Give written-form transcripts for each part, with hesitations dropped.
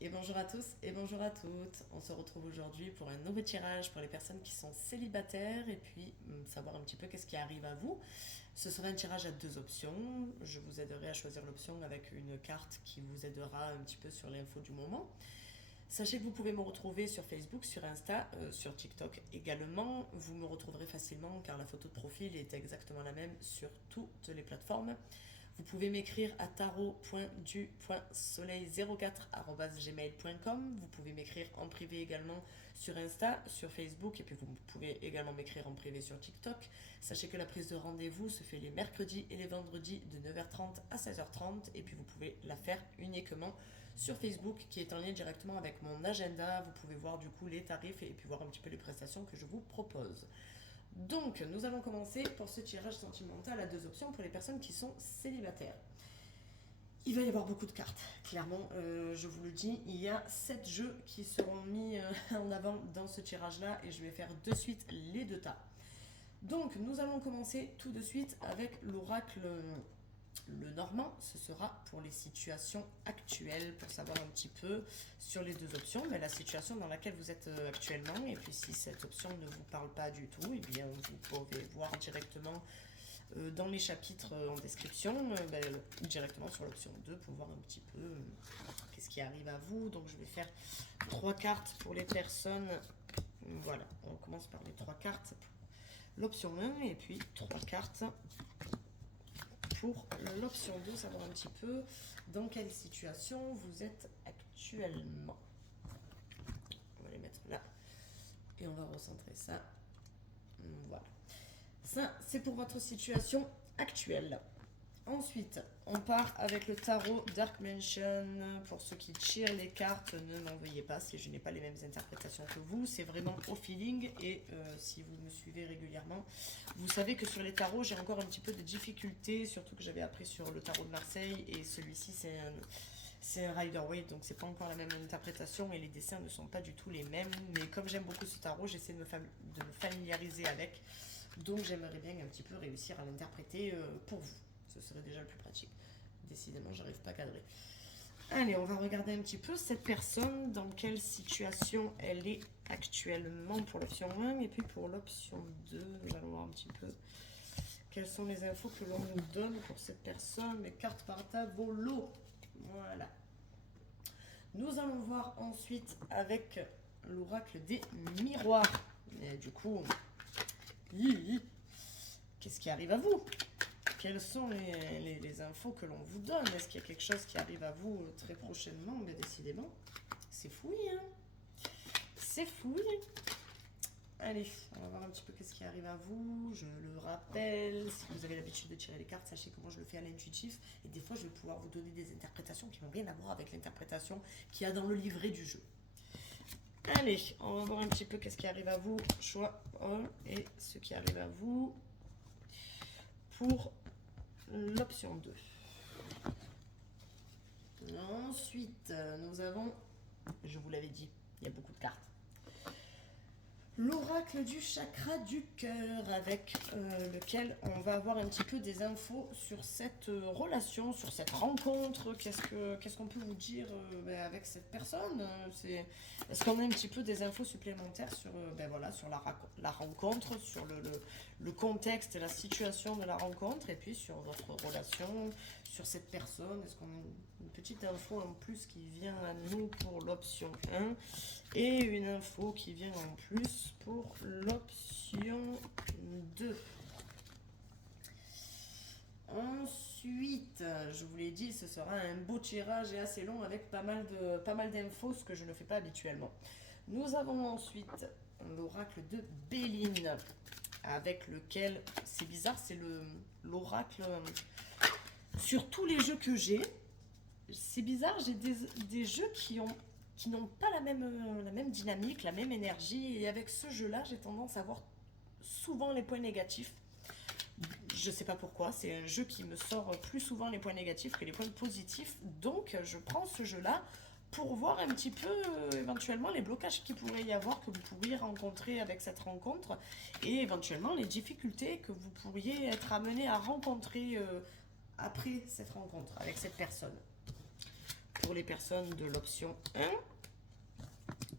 Et bonjour à tous et bonjour à toutes. On se retrouve aujourd'hui pour un nouveau tirage pour les personnes qui sont célibataires et puis savoir un petit peu qu'est-ce qui arrive à vous. Ce sera un tirage à deux options. Je vous aiderai à choisir l'option avec une carte qui vous aidera un petit peu sur l'info du moment. Sachez que vous pouvez me retrouver sur Facebook, sur Insta, sur TikTok également. Vous me retrouverez facilement car la photo de profil est exactement la même sur toutes les plateformes. Vous pouvez m'écrire à tarot.du.soleil04@gmail.com. Vous pouvez m'écrire en privé également sur Insta, sur Facebook et puis vous pouvez également m'écrire en privé sur TikTok. Sachez que la prise de rendez-vous se fait les mercredis et les vendredis de 9h30 à 16h30 et puis vous pouvez la faire uniquement sur Facebook qui est en lien directement avec mon agenda. Vous pouvez voir du coup les tarifs et puis voir un petit peu les prestations que je vous propose. Donc, nous allons commencer pour ce tirage sentimental à deux options pour les personnes qui sont célibataires. Il va y avoir beaucoup de cartes, clairement, je vous le dis. Il y a 7 jeux qui seront mis en avant dans ce tirage-là et je vais faire de suite les deux tas. Donc, nous allons commencer tout de suite avec l'oracle. Le normand, ce sera pour les situations actuelles, pour savoir un petit peu sur les deux options, mais la situation dans laquelle vous êtes actuellement. Et puis si cette option ne vous parle pas du tout, et bien vous pouvez voir directement dans les chapitres en description, directement sur l'option 2 pour voir un petit peu qu'est-ce qui arrive à vous. Donc je vais faire 3 cartes pour les personnes. Voilà, on commence par les 3 cartes pour l'option 1 et puis 3 cartes pour l'option 2, savoir un petit peu dans quelle situation vous êtes actuellement. On va les mettre là et on va recentrer ça. Voilà. Ça, c'est pour votre situation actuelle. Ensuite, on part avec le tarot Dark Mansion. Pour ceux qui tirent les cartes, ne m'en veuillez pas si je n'ai pas les mêmes interprétations que vous. C'est vraiment au feeling et si vous me suivez régulièrement, vous savez que sur les tarots, j'ai encore un petit peu de difficulté, surtout que j'avais appris sur le tarot de Marseille et celui-ci, c'est un Rider-Waite, donc c'est pas encore la même interprétation et les dessins ne sont pas du tout les mêmes. Mais comme j'aime beaucoup ce tarot, j'essaie de me familiariser avec. Donc j'aimerais bien un petit peu réussir à l'interpréter pour vous. Ce serait déjà le plus pratique. Décidément, j'arrive pas à cadrer. Allez, on va regarder un petit peu cette personne, dans quelle situation elle est actuellement pour l'option 1 et puis pour l'option 2. Nous allons voir un petit peu quelles sont les infos que l'on nous donne pour cette personne. Les cartes par volo. Voilà. Nous allons voir ensuite avec l'oracle des miroirs. Et du coup, qu'est-ce qui arrive à vous? Quelles sont les infos que l'on vous donne? Est-ce qu'il y a quelque chose qui arrive à vous très prochainement? Mais décidément, c'est fouillis, hein? C'est fouillis. Allez, on va voir un petit peu qu'est-ce qui arrive à vous. Je le rappelle, si vous avez l'habitude de tirer les cartes, sachez que moi je le fais à l'intuitif. Et des fois, je vais pouvoir vous donner des interprétations qui n'ont rien à voir avec l'interprétation qu'il y a dans le livret du jeu. Allez, on va voir un petit peu qu'est-ce qui arrive à vous. Choix 1 et ce qui arrive à vous pour l'option 2. Ensuite, nous avons, je vous l'avais dit, il y a beaucoup de cartes. L'oracle du chakra du cœur avec lequel on va avoir un petit peu des infos sur cette relation, sur cette rencontre. Qu'est-ce qu'on peut vous dire avec cette personne? Est-ce qu'on a un petit peu des infos supplémentaires sur, voilà, sur la rencontre, sur le contexte et la situation de la rencontre et puis sur votre relation, sur cette personne? Est-ce qu'on a une petite info en plus qui vient à nous pour l'option 1 et une info qui vient en plus pour l'option 2. Ensuite, je vous l'ai dit, ce sera un beau tirage et assez long avec pas mal d'infos, ce que je ne fais pas habituellement. Nous avons ensuite l'oracle de Béline, avec lequel, c'est bizarre, c'est l'oracle sur tous les jeux que j'ai. C'est bizarre, j'ai des jeux qui n'ont pas la même dynamique, la même énergie. Et avec ce jeu-là, j'ai tendance à voir souvent les points négatifs. Je sais pas pourquoi, c'est un jeu qui me sort plus souvent les points négatifs que les points positifs. Donc, je prends ce jeu-là pour voir un petit peu éventuellement les blocages qu'il pourrait y avoir, que vous pourriez rencontrer avec cette rencontre, et éventuellement les difficultés que vous pourriez être amené à rencontrer après cette rencontre avec cette personne. pour les personnes de l'option 1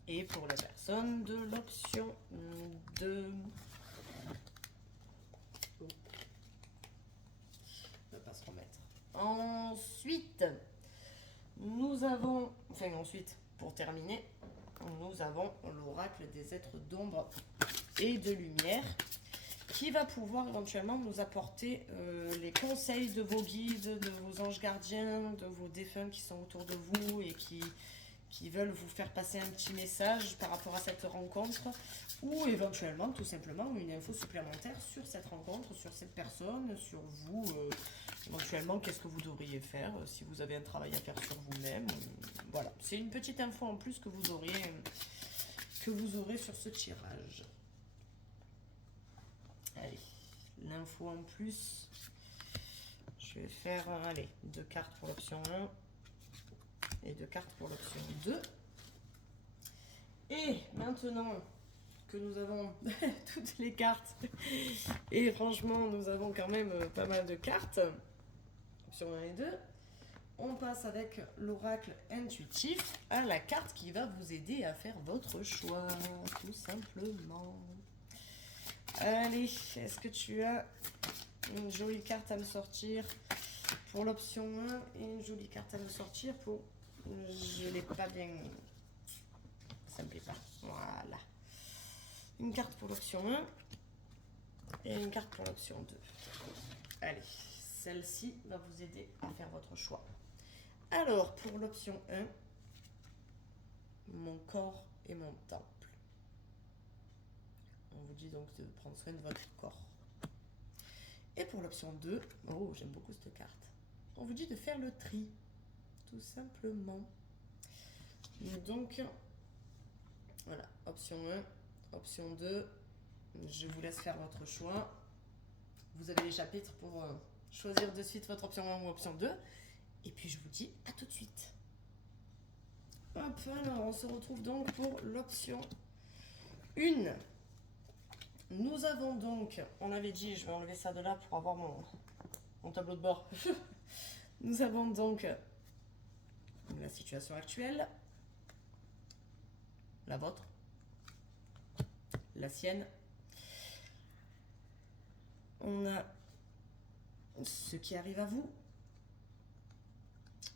et pour les personnes de l'option 2. On va pas se remettre. Ensuite, nous avons, pour terminer, nous avons l'oracle des êtres d'ombre et de lumière qui va pouvoir éventuellement nous apporter les conseils de vos guides, de vos anges gardiens, de vos défunts qui sont autour de vous et qui veulent vous faire passer un petit message par rapport à cette rencontre, ou éventuellement tout simplement une info supplémentaire sur cette rencontre, sur cette personne, sur vous, éventuellement qu'est-ce que vous devriez faire si vous avez un travail à faire sur vous-même. Voilà, c'est une petite info en plus que vous aurez sur ce tirage. Allez, l'info en plus, je vais faire, allez, 2 cartes pour l'option 1 et 2 cartes pour l'option 2. Et maintenant que nous avons toutes les cartes, et franchement nous avons quand même pas mal de cartes, option 1 et 2, on passe avec l'oracle intuitif à la carte qui va vous aider à faire votre choix, tout simplement. Allez, est-ce que tu as une jolie carte à me sortir pour l'option 1 et une jolie carte à me sortir pour... Je l'ai pas bien... Ça me plaît pas. Voilà. Une carte pour l'option 1 et une carte pour l'option 2. Allez, celle-ci va vous aider à faire votre choix. Alors, pour l'option 1, mon corps et mon temple. On vous dit donc de prendre soin de votre corps. Et pour l'option 2, oh, j'aime beaucoup cette carte. On vous dit de faire le tri, tout simplement. Donc, voilà, option 1, option 2. Je vous laisse faire votre choix. Vous avez les chapitres pour choisir de suite votre option 1 ou option 2. Et puis, je vous dis à tout de suite. Hop, alors, on se retrouve donc pour l'option 1. Nous avons donc, on avait dit, je vais enlever ça de là pour avoir mon tableau de bord. Nous avons donc la situation actuelle, la vôtre, la sienne. On a ce qui arrive à vous.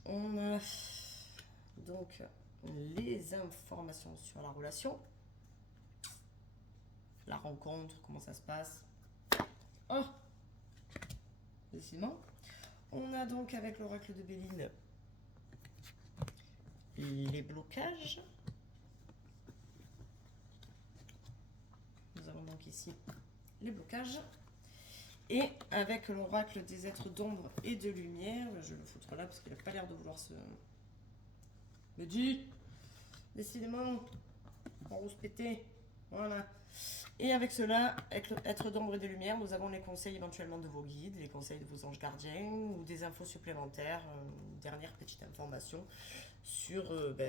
On a donc les informations sur la relation. La rencontre, comment ça se passe. Oh, décidément. On a donc avec l'oracle de Béline les blocages. Nous avons donc ici les blocages. Et avec l'oracle des êtres d'ombre et de lumière, je vais le foutre là parce qu'il n'a pas l'air de vouloir se... Me dit, décidément, on rousse péter. Voilà. Et avec cela, avec l'être d'ombre et de lumière, nous avons les conseils éventuellement de vos guides, les conseils de vos anges gardiens ou des infos supplémentaires, une dernière petite information sur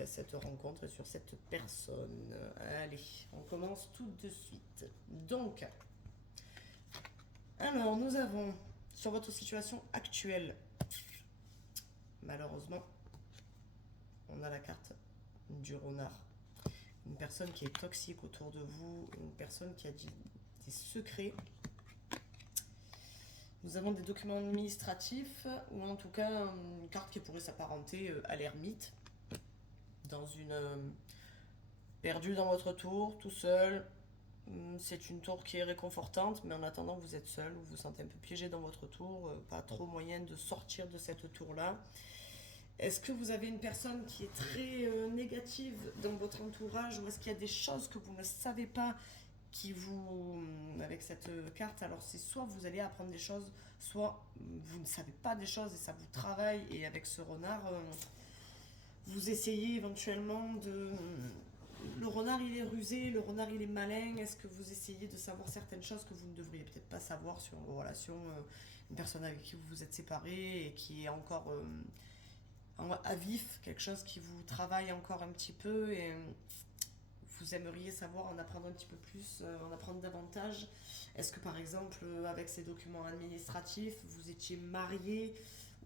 cette rencontre et sur cette personne. Allez, on commence tout de suite. Donc, alors nous avons sur votre situation actuelle, malheureusement, on a la carte du renard. Une personne qui est toxique autour de vous, une personne qui a des secrets. Nous avons des documents administratifs, ou en tout cas une carte qui pourrait s'apparenter à l'ermite. Dans une... perdu dans votre tour, tout seul. C'est une tour qui est réconfortante, mais en attendant vous êtes seul, vous vous sentez un peu piégé dans votre tour, pas trop moyen de sortir de cette tour-là. Est-ce que vous avez une personne qui est très négative dans votre entourage, ou est-ce qu'il y a des choses que vous ne savez pas qui vous... Avec cette carte, alors c'est soit vous allez apprendre des choses, soit vous ne savez pas des choses et ça vous travaille, et avec ce renard, vous essayez éventuellement de... Le renard il est rusé, le renard il est malin, est-ce que vous essayez de savoir certaines choses que vous ne devriez peut-être pas savoir sur vos relations, une personne avec qui vous vous êtes séparés et qui est encore... à vif, quelque chose qui vous travaille encore un petit peu et vous aimeriez savoir en apprendre un petit peu plus, en apprendre davantage. Est-ce que par exemple avec ces documents administratifs vous étiez marié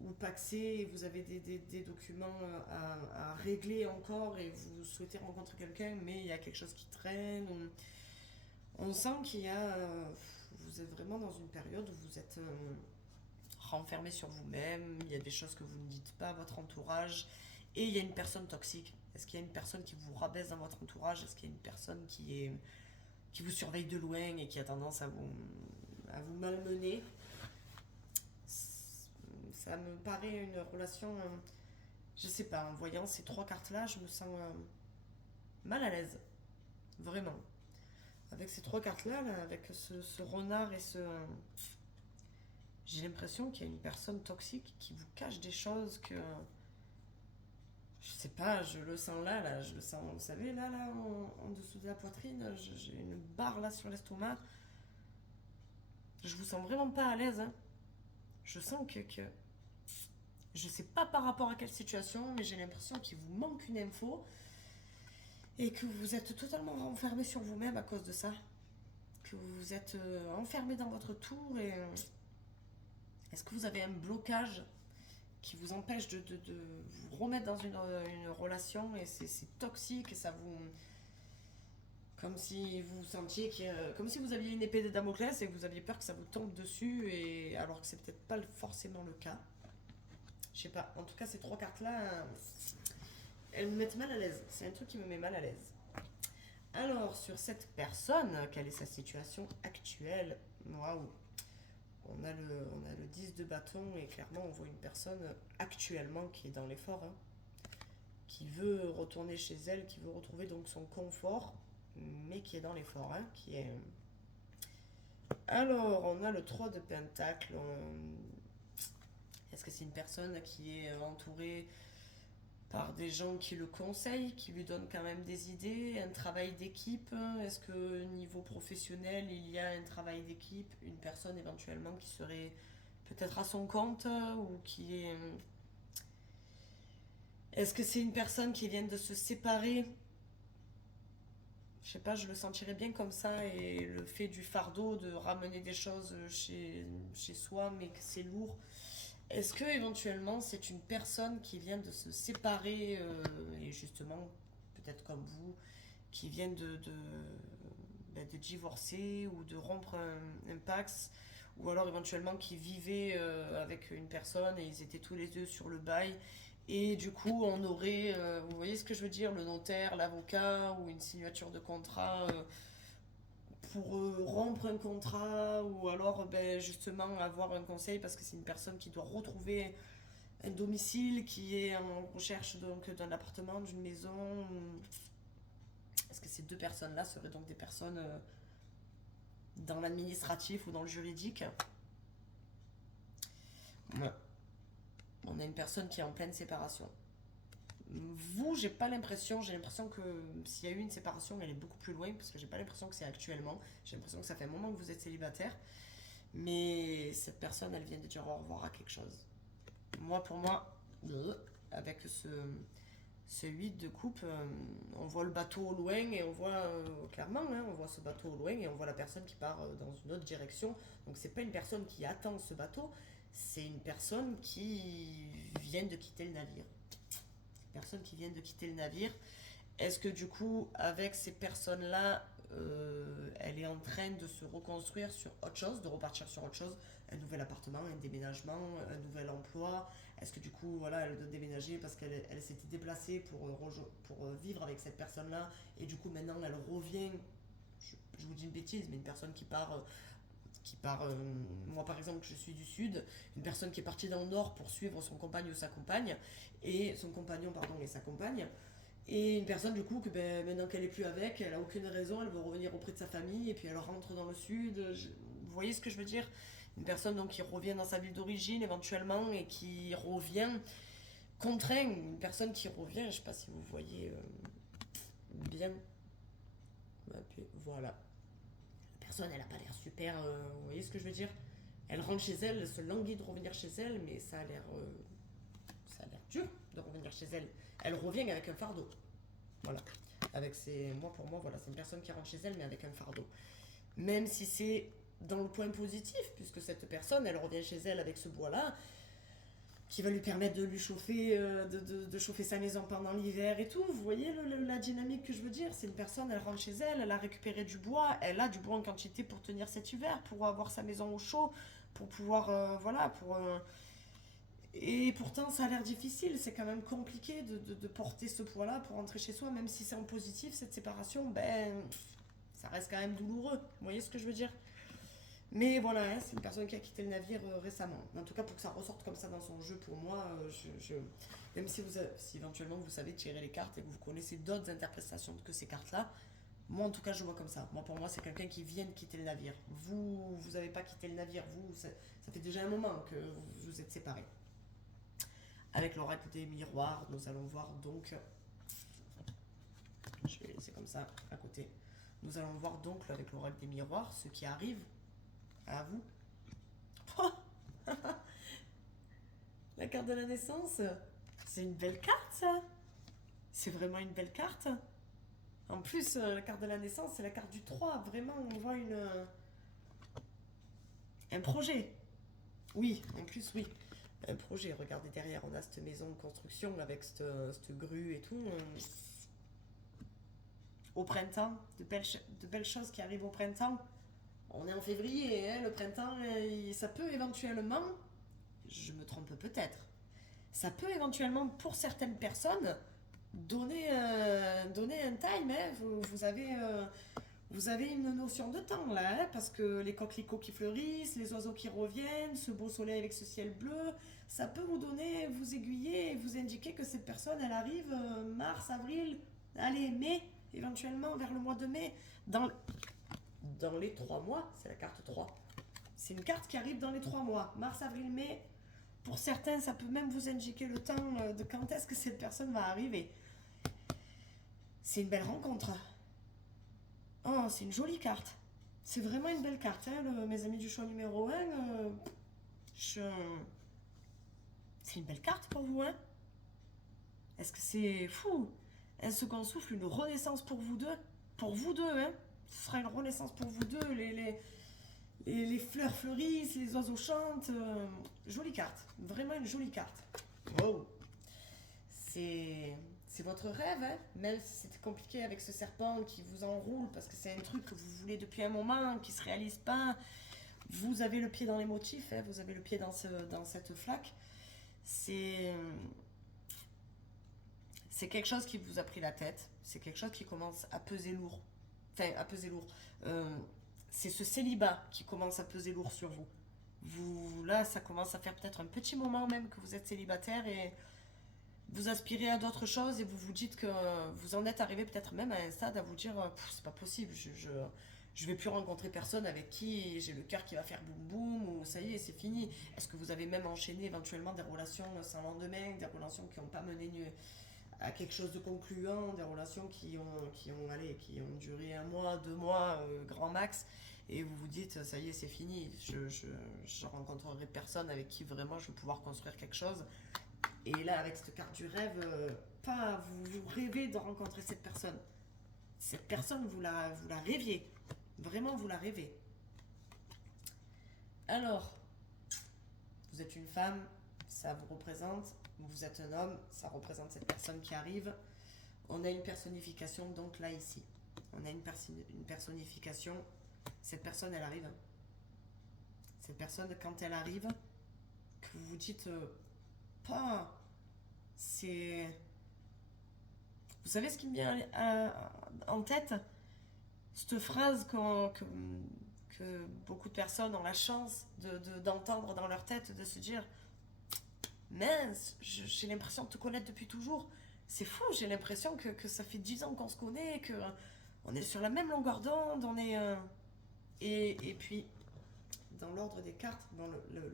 ou paxé, et vous avez des documents à régler encore, et vous souhaitez rencontrer quelqu'un, mais il y a quelque chose qui traîne. On sent qu'il y a... vous êtes vraiment dans une période où vous êtes renfermé sur vous-même, il y a des choses que vous ne dites pas à votre entourage, et il y a une personne toxique. Est-ce qu'il y a une personne qui vous rabaisse dans votre entourage? Est-ce qu'il y a une personne qui vous surveille de loin et qui a tendance à vous malmener? Ça me paraît une relation... je sais pas, en voyant ces 3 cartes-là, je me sens mal à l'aise. Vraiment. Avec ces 3 cartes-là, là, avec ce renard et ce... j'ai l'impression qu'il y a une personne toxique qui vous cache des choses que... je sais pas, je le sens là, je le sens, vous savez, là, en dessous de la poitrine, j'ai une barre là sur l'estomac. Je vous sens vraiment pas à l'aise, hein. Je sens que je sais pas par rapport à quelle situation, mais j'ai l'impression qu'il vous manque une info et que vous êtes totalement renfermé sur vous-même à cause de ça. Que vous êtes enfermé dans votre tour et est-ce que vous avez un blocage qui vous empêche de vous remettre dans une relation et c'est toxique et ça vous... comme si vous sentiez comme si vous aviez une épée de Damoclès et que vous aviez peur que ça vous tombe dessus, et alors que c'est peut-être pas forcément le cas. Je sais pas, en tout cas ces 3 cartes-là, elles me mettent mal à l'aise. C'est un truc qui me met mal à l'aise. Alors, sur cette personne, quelle est sa situation actuelle? Waouh! On a le 10 de bâton et clairement on voit une personne actuellement qui est dans l'effort, hein, qui veut retourner chez elle, qui veut retrouver donc son confort, mais qui est dans l'effort, hein, qui est... Alors, on a le 3 de Pentacle. Est-ce que c'est une personne qui est entourée par des gens qui le conseillent, qui lui donnent quand même des idées, un travail d'équipe? Est-ce que niveau professionnel, il y a un travail d'équipe, une personne éventuellement qui serait peut-être à son compte ou qui est... Est-ce que c'est une personne qui vient de se séparer? Je sais pas, je le sentirais bien comme ça, et le fait du fardeau, de ramener des choses chez soi, mais que c'est lourd. Est-ce que éventuellement c'est une personne qui vient de se séparer et justement peut-être comme vous, qui vient de divorcer ou de rompre un pax, ou alors éventuellement qui vivait avec une personne et ils étaient tous les deux sur le bail, et du coup on aurait, vous voyez ce que je veux dire, le notaire, l'avocat ou une signature de contrat pour rompre un contrat, ou alors justement avoir un conseil parce que c'est une personne qui doit retrouver un domicile, qui est en recherche donc d'un appartement, d'une maison. Est-ce que ces 2 personnes-là seraient donc des personnes dans l'administratif ou dans le juridique? Ouais. On a une personne qui est en pleine séparation. Vous, j'ai l'impression que s'il y a eu une séparation, elle est beaucoup plus loin, parce que j'ai pas l'impression que c'est actuellement. J'ai l'impression que ça fait un moment que vous êtes célibataire. Mais cette personne, elle vient de dire au revoir à quelque chose. Moi, pour moi, avec ce 8 de coupe, on voit le bateau au loin, et on voit clairement, hein, on voit ce bateau au loin, et on voit la personne qui part dans une autre direction. Donc c'est pas une personne qui attend ce bateau, c'est une personne qui vient de quitter le navire. Personnes qui viennent de quitter le navire. Est-ce que du coup, avec ces personnes-là, elle est en train de se reconstruire sur autre chose, de repartir sur autre chose, un nouvel appartement, un déménagement, un nouvel emploi? Est-ce que du coup, voilà, elle doit déménager parce qu'elle s'était déplacée pour vivre avec cette personne-là, et du coup maintenant elle revient, je vous dis une bêtise, mais une personne qui part, moi par exemple je suis du sud, une personne qui est partie dans le nord pour suivre son compagnon ou sa compagne, et son compagnon pardon et sa compagne, et une personne du coup que maintenant qu'elle est plus avec, elle a aucune raison, elle veut revenir auprès de sa famille, et puis elle rentre dans le sud. Vous voyez ce que je veux dire? Une personne donc qui revient dans sa ville d'origine éventuellement, et qui revient contraint, une personne qui revient, je sais pas si vous voyez bien, voilà. Personne, elle a pas l'air super, vous voyez ce que je veux dire? Elle rentre chez elle, elle se languit de revenir chez elle, mais ça a l'air dur de revenir chez elle. Elle revient avec un fardeau. Voilà. Pour moi, voilà, c'est une personne qui rentre chez elle, mais avec un fardeau. Même si c'est dans le point positif, puisque cette personne, elle revient chez elle avec ce bois-là, qui va lui permettre de lui chauffer, de chauffer sa maison pendant l'hiver et tout. Vous voyez la dynamique que je veux dire? C'est une personne, elle rentre chez elle, elle a récupéré du bois, elle a du bois en quantité pour tenir cet hiver, pour avoir sa maison au chaud, pour pouvoir, voilà, pour... Et pourtant, ça a l'air difficile, c'est quand même compliqué de porter ce poids-là pour rentrer chez soi, même si c'est en positif, cette séparation, ben, ça reste quand même douloureux. Vous voyez ce que je veux dire? Mais voilà, hein, c'est une personne qui a quitté le navire récemment. En tout cas, pour que ça ressorte comme ça dans son jeu, pour moi, même si, si éventuellement vous savez tirer les cartes et que vous connaissez d'autres interprétations que ces cartes-là, moi en tout cas, je vois comme ça. Moi, pour moi, c'est quelqu'un qui vient de quitter le navire. Vous n'avez pas quitté le navire, ça fait déjà un moment que vous êtes séparés. Avec l'oracle des miroirs, nous allons voir donc. Je vais laisser comme ça à côté. Nous allons voir donc avec l'oracle des miroirs ce qui arrive à vous. La carte de la naissance, c'est une belle carte ça. C'est vraiment une belle carte. En plus, la carte de la naissance, c'est la carte du 3. Vraiment, on voit un projet. Oui, en plus, oui. Un projet. Regardez derrière, on a cette maison de construction avec cette grue et tout. Au printemps, de belles choses qui arrivent au printemps. On est en février, hein, le printemps, ça peut éventuellement, je me trompe peut-être, ça peut éventuellement, pour certaines personnes, donner un time. Hein. Vous avez une notion de temps là, hein, parce que les coquelicots qui fleurissent, les oiseaux qui reviennent, ce beau soleil avec ce ciel bleu, ça peut vous donner, vous aiguiller et vous indiquer que cette personne, elle arrive mars, avril, allez, mai, éventuellement vers le mois de mai, dans les 3 mois, c'est la carte 3. C'est une carte qui arrive dans les 3 mois, mars, avril, mai. Pour certains, ça peut même vous indiquer le temps de quand est-ce que cette personne va arriver. C'est une belle rencontre. Oh, c'est une jolie carte. C'est vraiment une belle carte, hein, mes amis du choix numéro 1. C'est une belle carte pour vous, hein? Est-ce que c'est fou? Un second souffle, une renaissance pour vous deux? Pour vous deux, hein? Ce sera une renaissance pour vous deux. Les fleurs fleurissent, les oiseaux chantent. Jolie carte. Vraiment une jolie carte. Wow. C'est votre rêve, hein? Même si c'est compliqué avec ce serpent qui vous enroule parce que c'est un truc que vous voulez depuis un moment, qui ne se réalise pas. Vous avez le pied dans les motifs, hein? Vous avez le pied dans cette flaque. C'est quelque chose qui vous a pris la tête. C'est quelque chose qui commence à peser lourd. Enfin, à peser lourd. C'est ce célibat qui commence à peser lourd sur vous. Là, ça commence à faire peut-être un petit moment même que vous êtes célibataire et vous aspirez à d'autres choses et vous vous dites que vous en êtes arrivé peut-être même à un stade à vous dire c'est pas possible, je vais plus rencontrer personne avec qui j'ai le cœur qui va faire boum boum ou ça y est, c'est fini. Est-ce que vous avez même enchaîné éventuellement des relations sans lendemain, des relations qui n'ont pas mené à quelque chose de concluant, des relations qui ont duré 1 mois, 2 mois, grand max, et vous vous dites ça y est, c'est fini, je rencontrerai personne avec qui vraiment je vais pouvoir construire quelque chose. Et là, avec cette carte du rêve, vous rêvez de rencontrer cette personne. Cette personne, vous la rêviez. Vraiment, vous la rêvez. Alors, vous êtes une femme, ça vous représente. Vous êtes un homme, ça représente cette personne qui arrive. On a une personnification, donc là, ici. On a une personnification. Cette personne, elle arrive. Cette personne, quand elle arrive, que vous vous dites... c'est... Vous savez ce qui me vient en tête? Cette phrase que beaucoup de personnes ont la chance d'entendre dans leur tête, de se dire mince, j'ai l'impression de te connaître depuis toujours. C'est fou, j'ai l'impression que ça fait 10 ans qu'on se connaît, qu'on est sur la même longueur d'onde, et puis, dans l'ordre des cartes,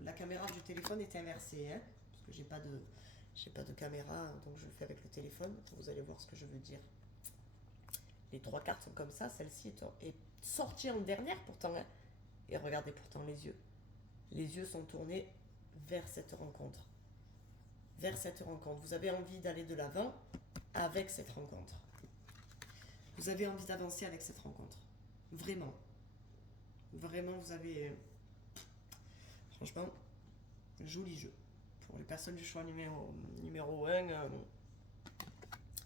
la caméra du téléphone est inversée, hein, parce que j'ai pas de caméra, donc je le fais avec le téléphone. Vous allez voir ce que je veux dire. Les 3 cartes sont comme ça. Celle-ci est sortie en dernière pourtant. Hein. Et regardez pourtant les yeux. Les yeux sont tournés vers cette rencontre. Vers cette rencontre. Vous avez envie d'aller de l'avant avec cette rencontre. Vous avez envie d'avancer avec cette rencontre. Vraiment. Vraiment, vous avez... Franchement, joli jeu. pour les personnes du choix numéro 1,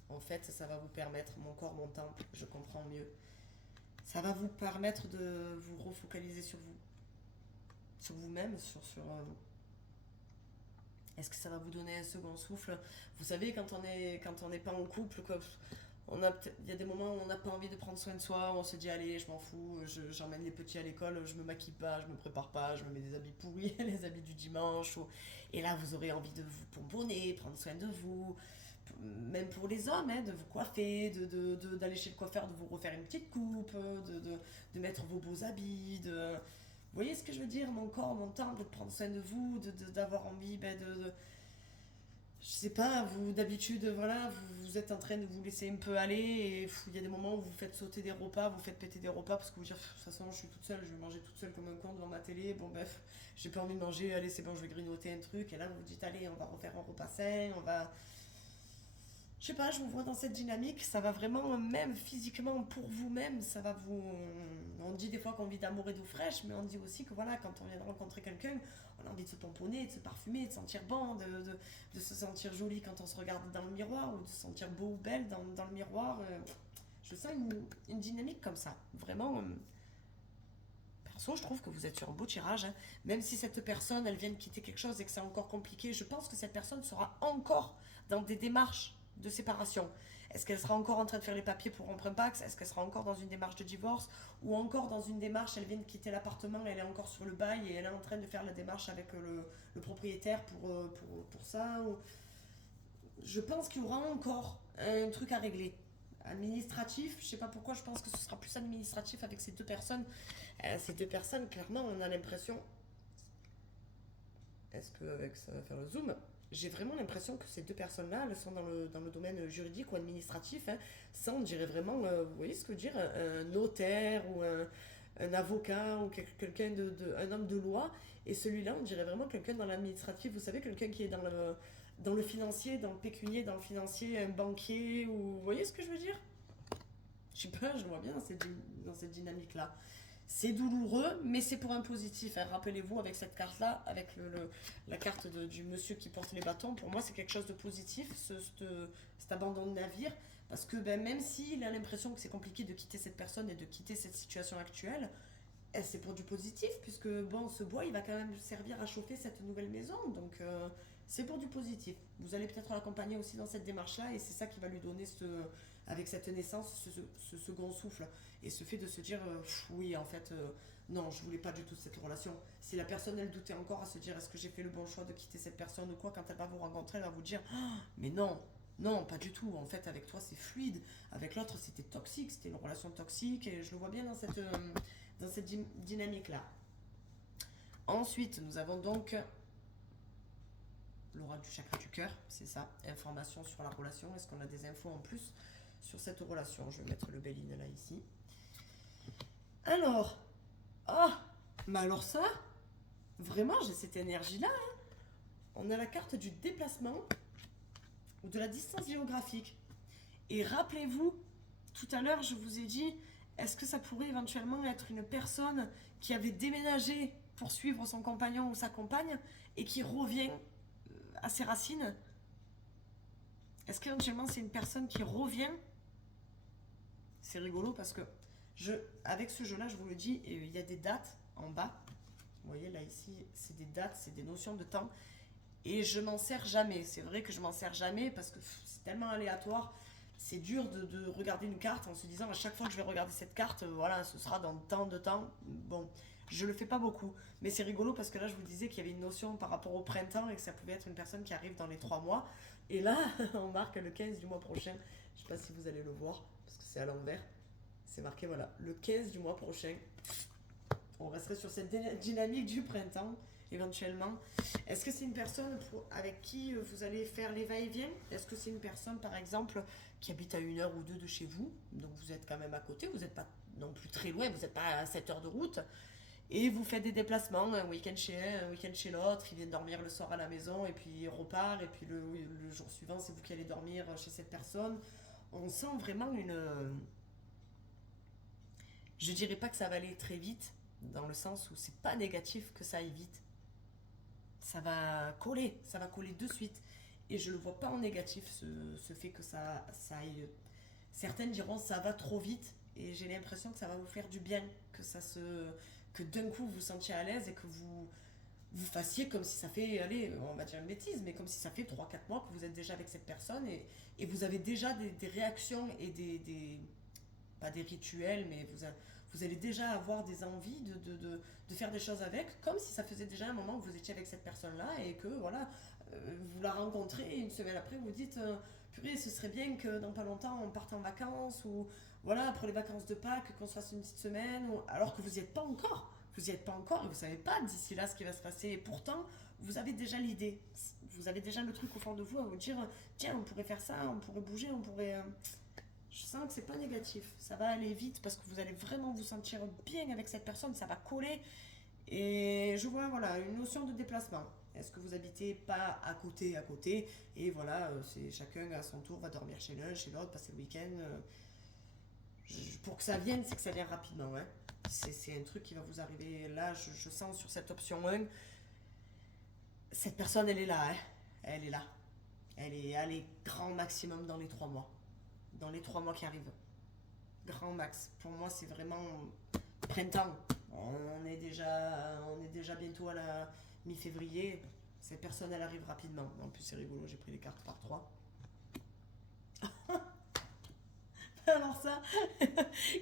en fait, ça va vous permettre, mon corps, mon temple, je comprends mieux. Ça va vous permettre de vous refocaliser sur vous, sur vous-même, est-ce que ça va vous donner un second souffle? Vous savez, quand on n'est pas en couple, quoi, il y a des moments où on n'a pas envie de prendre soin de soi, où on se dit allez, je m'en fous, j'emmène les petits à l'école, je me maquille pas, je me prépare pas, je me mets des habits pourris, les habits du dimanche. Et là, vous aurez envie de vous pomponner, prendre soin de vous, même pour les hommes, hein, de vous coiffer, d'aller chez le coiffeur, de vous refaire une petite coupe, de mettre vos beaux habits, Vous voyez ce que je veux dire? Mon corps, mon temple, de prendre soin de vous, d'avoir envie je sais pas, vous d'habitude, voilà, vous êtes en train de vous laisser un peu aller et il y a des moments où vous faites sauter des repas, vous faites péter des repas parce que vous dites, de toute façon, je suis toute seule, je vais manger toute seule comme un con devant ma télé, bon, bref, j'ai pas envie de manger, allez, c'est bon, je vais grignoter un truc, et là, vous vous dites, allez, on va refaire un repas sain, on va. Je sais pas, je vous vois dans cette dynamique, ça va vraiment, même physiquement pour vous-même, ça va vous. On dit des fois qu'on vit d'amour et d'eau fraîche, mais on dit aussi que voilà, quand on vient de rencontrer quelqu'un, on a envie de se pomponner, de se parfumer, de sentir bon, de se sentir jolie quand on se regarde dans le miroir, ou de se sentir beau ou belle dans le miroir. Je sens une dynamique comme ça, vraiment. Perso, je trouve que vous êtes sur un beau tirage, hein. Même si cette personne, elle vient de quitter quelque chose et que c'est encore compliqué, je pense que cette personne sera encore dans des démarches de séparation. Est-ce qu'elle sera encore en train de faire les papiers pour rompre un Pacs? Est-ce qu'elle sera encore dans une démarche de divorce? Ou encore dans une démarche, elle vient de quitter l'appartement, elle est encore sur le bail et elle est en train de faire la démarche avec le propriétaire pour ça? Je pense qu'il y aura encore un truc à régler. Administratif, je sais pas pourquoi, je pense que ce sera plus administratif avec ces deux personnes. Ces deux personnes, clairement, on a l'impression. Est-ce qu'avec ça va faire le zoom? J'ai vraiment l'impression que ces deux personnes-là, elles sont dans le domaine juridique ou administratif, hein. Ça, on dirait vraiment, vous voyez ce que je veux dire, un notaire ou un avocat ou quelqu'un un homme de loi. Et celui-là, on dirait vraiment quelqu'un dans l'administratif. Vous savez, quelqu'un qui est dans le financier, dans le pécunier, dans le financier, un banquier. Ou vous voyez ce que je veux dire? Je sais pas, je le vois bien dans cette dynamique-là. C'est douloureux, mais c'est pour un positif, hein. Rappelez-vous, avec cette carte-là, avec la carte du monsieur qui porte les bâtons, pour moi, c'est quelque chose de positif, cet abandon de navire. Parce que même s'il a l'impression que c'est compliqué de quitter cette personne et de quitter cette situation actuelle, c'est pour du positif, puisque bon, ce bois, il va quand même servir à chauffer cette nouvelle maison. Donc, c'est pour du positif. Vous allez peut-être l'accompagner aussi dans cette démarche-là, et c'est ça qui va lui donner, avec cette naissance, ce second souffle. Et ce fait de se dire, oui, en fait, non, je voulais pas du tout cette relation. Si la personne, elle doutait encore à se dire, est-ce que j'ai fait le bon choix de quitter cette personne ou quoi, quand elle va vous rencontrer, elle va vous dire, ah, mais non, non, pas du tout. En fait, avec toi, c'est fluide. Avec l'autre, c'était toxique, c'était une relation toxique, et je le vois bien dans cette dynamique-là. Ensuite, nous avons donc l'oracle du chakra du cœur, c'est ça, information sur la relation. Est-ce qu'on a des infos en plus sur cette relation? Je vais mettre le Béline là, ici. Alors, mais alors ça, vraiment, j'ai cette énergie-là, hein. On a la carte du déplacement ou de la distance géographique. Et rappelez-vous, tout à l'heure, je vous ai dit, est-ce que ça pourrait éventuellement être une personne qui avait déménagé pour suivre son compagnon ou sa compagne et qui revient à ses racines? Est-ce qu'éventuellement c'est une personne qui revient? C'est rigolo parce que avec ce jeu-là, je vous le dis, il y a des dates en bas. Vous voyez là ici, c'est des dates, c'est des notions de temps. Et je m'en sers jamais. C'est vrai que je m'en sers jamais parce que c'est tellement aléatoire. C'est dur de regarder une carte en se disant à chaque fois que je vais regarder cette carte, voilà, ce sera dans tant de temps. Bon, je le fais pas beaucoup. Mais c'est rigolo parce que là, je vous disais qu'il y avait une notion par rapport au printemps et que ça pouvait être une personne qui arrive dans les 3 mois. Et là, on marque le 15 du mois prochain. Je sais pas si vous allez le voir parce que c'est à l'envers. C'est marqué, voilà, le 15 du mois prochain. On resterait sur cette dynamique du printemps, éventuellement. Est-ce que c'est une personne avec qui vous allez faire les va-et-vient? Est-ce que c'est une personne, par exemple, qui habite à 1 heure ou 2 de chez vous? Donc vous êtes quand même à côté, vous n'êtes pas non plus très loin, vous n'êtes pas à 7 heures de route. Et vous faites des déplacements, un week-end chez un week-end chez l'autre, il vient dormir le soir à la maison, et puis il repart, et puis le jour suivant, c'est vous qui allez dormir chez cette personne. On sent vraiment je dirais pas que ça va aller très vite, dans le sens où c'est pas négatif que ça aille vite. ça va coller de suite. Et je le vois pas en négatif, ce fait que ça aille. Certaines diront ça va trop vite, et j'ai l'impression que ça va vous faire du bien, que d'un coup vous sentiez à l'aise et que vous fassiez comme si ça fait, allez, on va dire une bêtise, mais comme si ça fait 3 4 mois que vous êtes déjà avec cette personne et vous avez déjà des réactions et pas des rituels, mais vous allez déjà avoir des envies de faire des choses avec, comme si ça faisait déjà un moment que vous étiez avec cette personne-là et que voilà, vous la rencontrez et une semaine après vous dites purée, ce serait bien que dans pas longtemps on parte en vacances ou voilà, pour les vacances de Pâques, qu'on se fasse une petite semaine, alors que vous n'y êtes pas encore. Vous n'y êtes pas encore et vous savez pas d'ici là ce qui va se passer. Et pourtant, vous avez déjà l'idée. Vous avez déjà le truc au fond de vous à vous dire tiens, on pourrait faire ça, on pourrait bouger, on pourrait. Je sens que c'est pas négatif. Ça va aller vite parce que vous allez vraiment vous sentir bien avec cette personne, ça va coller. Et je vois voilà, une notion de déplacement. Est-ce que vous habitez pas à côté et voilà, c'est chacun à son tour va dormir chez l'un, chez l'autre, passer le week-end. Pour que ça vienne, c'est que ça vient rapidement. Hein. C'est un truc qui va vous arriver là. Je sens sur cette option 1, cette personne, elle est là. Hein. Elle est là. Elle est grand maximum dans les 3 mois. Dans les 3 mois qui arrivent. Grand max. Pour moi, c'est vraiment printemps. On est déjà bientôt à la mi-février. Cette personne, elle arrive rapidement. En plus, c'est rigolo, j'ai pris les cartes par 3. Alors ça,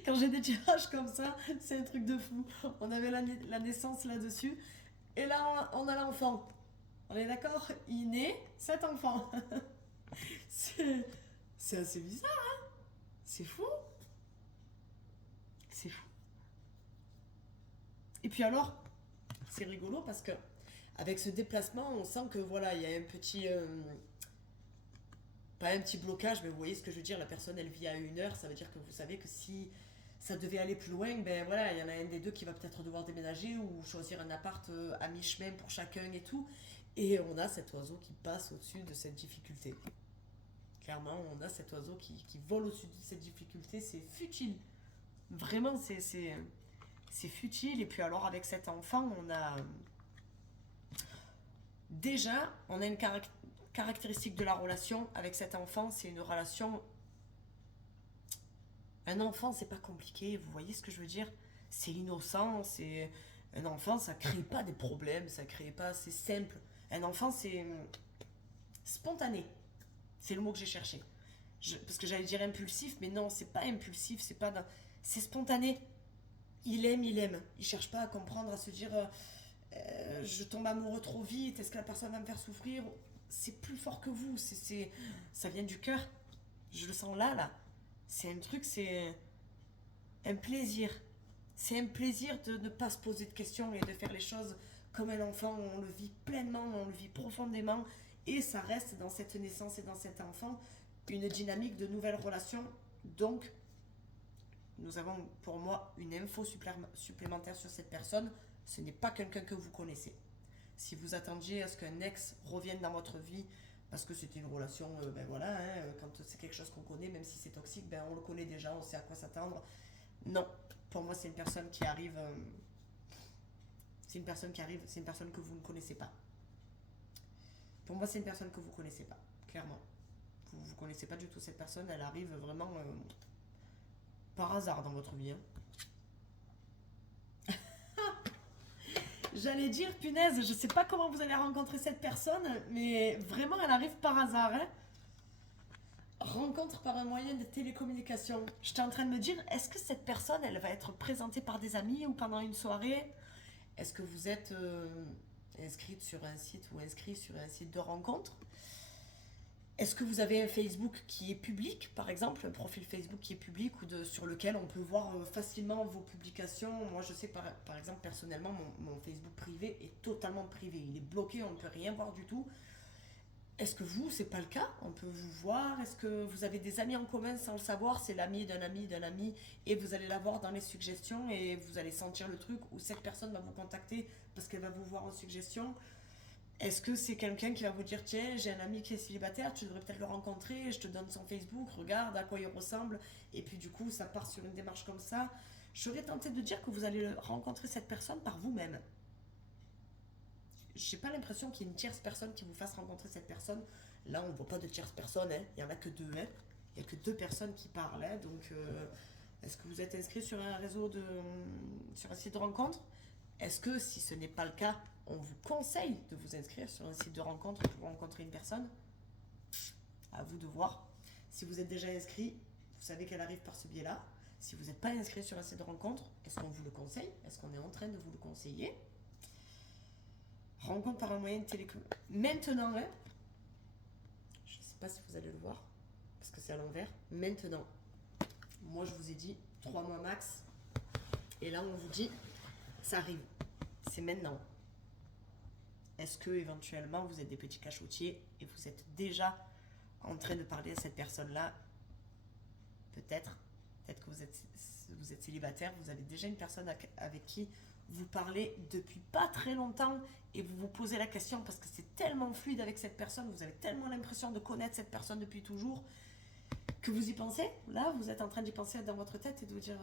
quand j'ai des tirages comme ça, c'est un truc de fou. On avait la naissance là-dessus. Et là, on a l'enfant. On est d'accord? Il naît, cet enfant. C'est c'est assez bizarre, hein? C'est fou. C'est fou. Et puis alors, c'est rigolo parce que avec ce déplacement, on sent que voilà, il y a un petit... pas un petit blocage, mais vous voyez ce que je veux dire, la personne elle vit à 1 heure, ça veut dire que vous savez que si ça devait aller plus loin, ben voilà, il y en a un des deux qui va peut-être devoir déménager ou choisir un appart à mi-chemin pour chacun et tout. Et on a cet oiseau qui passe au-dessus de cette difficulté. Clairement, on a cet oiseau qui vole au-dessus de cette difficulté, c'est futile. Vraiment, c'est futile. Et puis alors avec cet enfant, on a une caractéristique de la relation avec cet enfant, c'est une relation. Un enfant, c'est pas compliqué, vous voyez ce que je veux dire? C'est innocent, c'est. Un enfant, ça crée pas des problèmes, ça crée pas. C'est simple. Un enfant, c'est spontané. C'est le mot que j'ai cherché. Parce que j'allais dire impulsif, mais non, c'est pas impulsif, c'est pas. C'est spontané. Il aime, il aime. Il cherche pas à comprendre, à se dire je tombe amoureux trop vite, est-ce que la personne va me faire souffrir? C'est plus fort que vous, ça vient du cœur. Je le sens là. C'est un truc, c'est un plaisir. C'est un plaisir de ne pas se poser de questions et de faire les choses comme un enfant. On le vit pleinement, on le vit profondément. Et ça reste dans cette naissance et dans cet enfant une dynamique de nouvelles relations. Donc, nous avons pour moi une info supplémentaire sur cette personne. Ce n'est pas quelqu'un que vous connaissez. Si vous attendiez à ce qu'un ex revienne dans votre vie parce que c'était une relation, ben voilà, hein, quand c'est quelque chose qu'on connaît, même si c'est toxique, ben on le connaît déjà, on sait à quoi s'attendre. Non, pour moi c'est une personne qui arrive, c'est une personne que vous ne connaissez pas. Pour moi c'est une personne que vous ne connaissez pas, clairement. Vous ne connaissez pas du tout cette personne, elle arrive vraiment par hasard dans votre vie. Hein. J'allais dire, punaise, je sais pas comment vous allez rencontrer cette personne, mais vraiment, elle arrive par hasard. Hein. Rencontre par un moyen de télécommunication. J'étais en train de me dire, est-ce que cette personne, elle va être présentée par des amis ou pendant une soirée? Est-ce que vous êtes inscrite sur un site ou inscrit sur un site de rencontre? Est-ce que vous avez un Facebook qui est public, par exemple, un profil Facebook qui est public ou sur lequel on peut voir facilement vos publications? Moi, je sais par exemple, personnellement, mon Facebook privé est totalement privé. Il est bloqué, on ne peut rien voir du tout. Est-ce que vous, c'est pas le cas? On peut vous voir? Est-ce que vous avez des amis en commun sans le savoir? C'est l'ami d'un ami d'un ami et vous allez la voir dans les suggestions et vous allez sentir le truc où cette personne va vous contacter parce qu'elle va vous voir en suggestion. Est-ce que c'est quelqu'un qui va vous dire tiens, j'ai un ami qui est célibataire, tu devrais peut-être le rencontrer, je te donne son Facebook, regarde à quoi il ressemble, et puis du coup ça part sur une démarche comme ça. Je serais tentée de dire que vous allez rencontrer cette personne par vous-même. j'ai pas l'impression qu'il y ait une tierce personne qui vous fasse rencontrer cette personne. Là, on voit pas de tierce personne, hein. Il y en a que deux, hein. Il y a que deux personnes qui parlent, hein. Donc, est-ce que vous êtes inscrit sur un sur un site de rencontre? Est-ce que si ce n'est pas le cas, on vous conseille de vous inscrire sur un site de rencontre pour rencontrer une personne? À vous de voir. Si vous êtes déjà inscrit, vous savez qu'elle arrive par ce biais-là. Si vous n'êtes pas inscrit sur un site de rencontre, est-ce qu'on vous le conseille? Est-ce qu'on est en train de vous le conseiller? Rencontre par un moyen de télécommunication. Maintenant, hein, je ne sais pas si vous allez le voir, parce que c'est à l'envers. Maintenant, moi je vous ai dit 3 mois max. Et là, on vous dit, ça arrive. C'est maintenant. Est-ce que éventuellement vous êtes des petits cachotiers et vous êtes déjà en train de parler à cette personne-là? Peut-être que vous êtes célibataire, vous avez déjà une personne avec qui vous parlez depuis pas très longtemps et vous vous posez la question parce que c'est tellement fluide avec cette personne, vous avez tellement l'impression de connaître cette personne depuis toujours que vous y pensez. Là, vous êtes en train d'y penser dans votre tête et de vous dire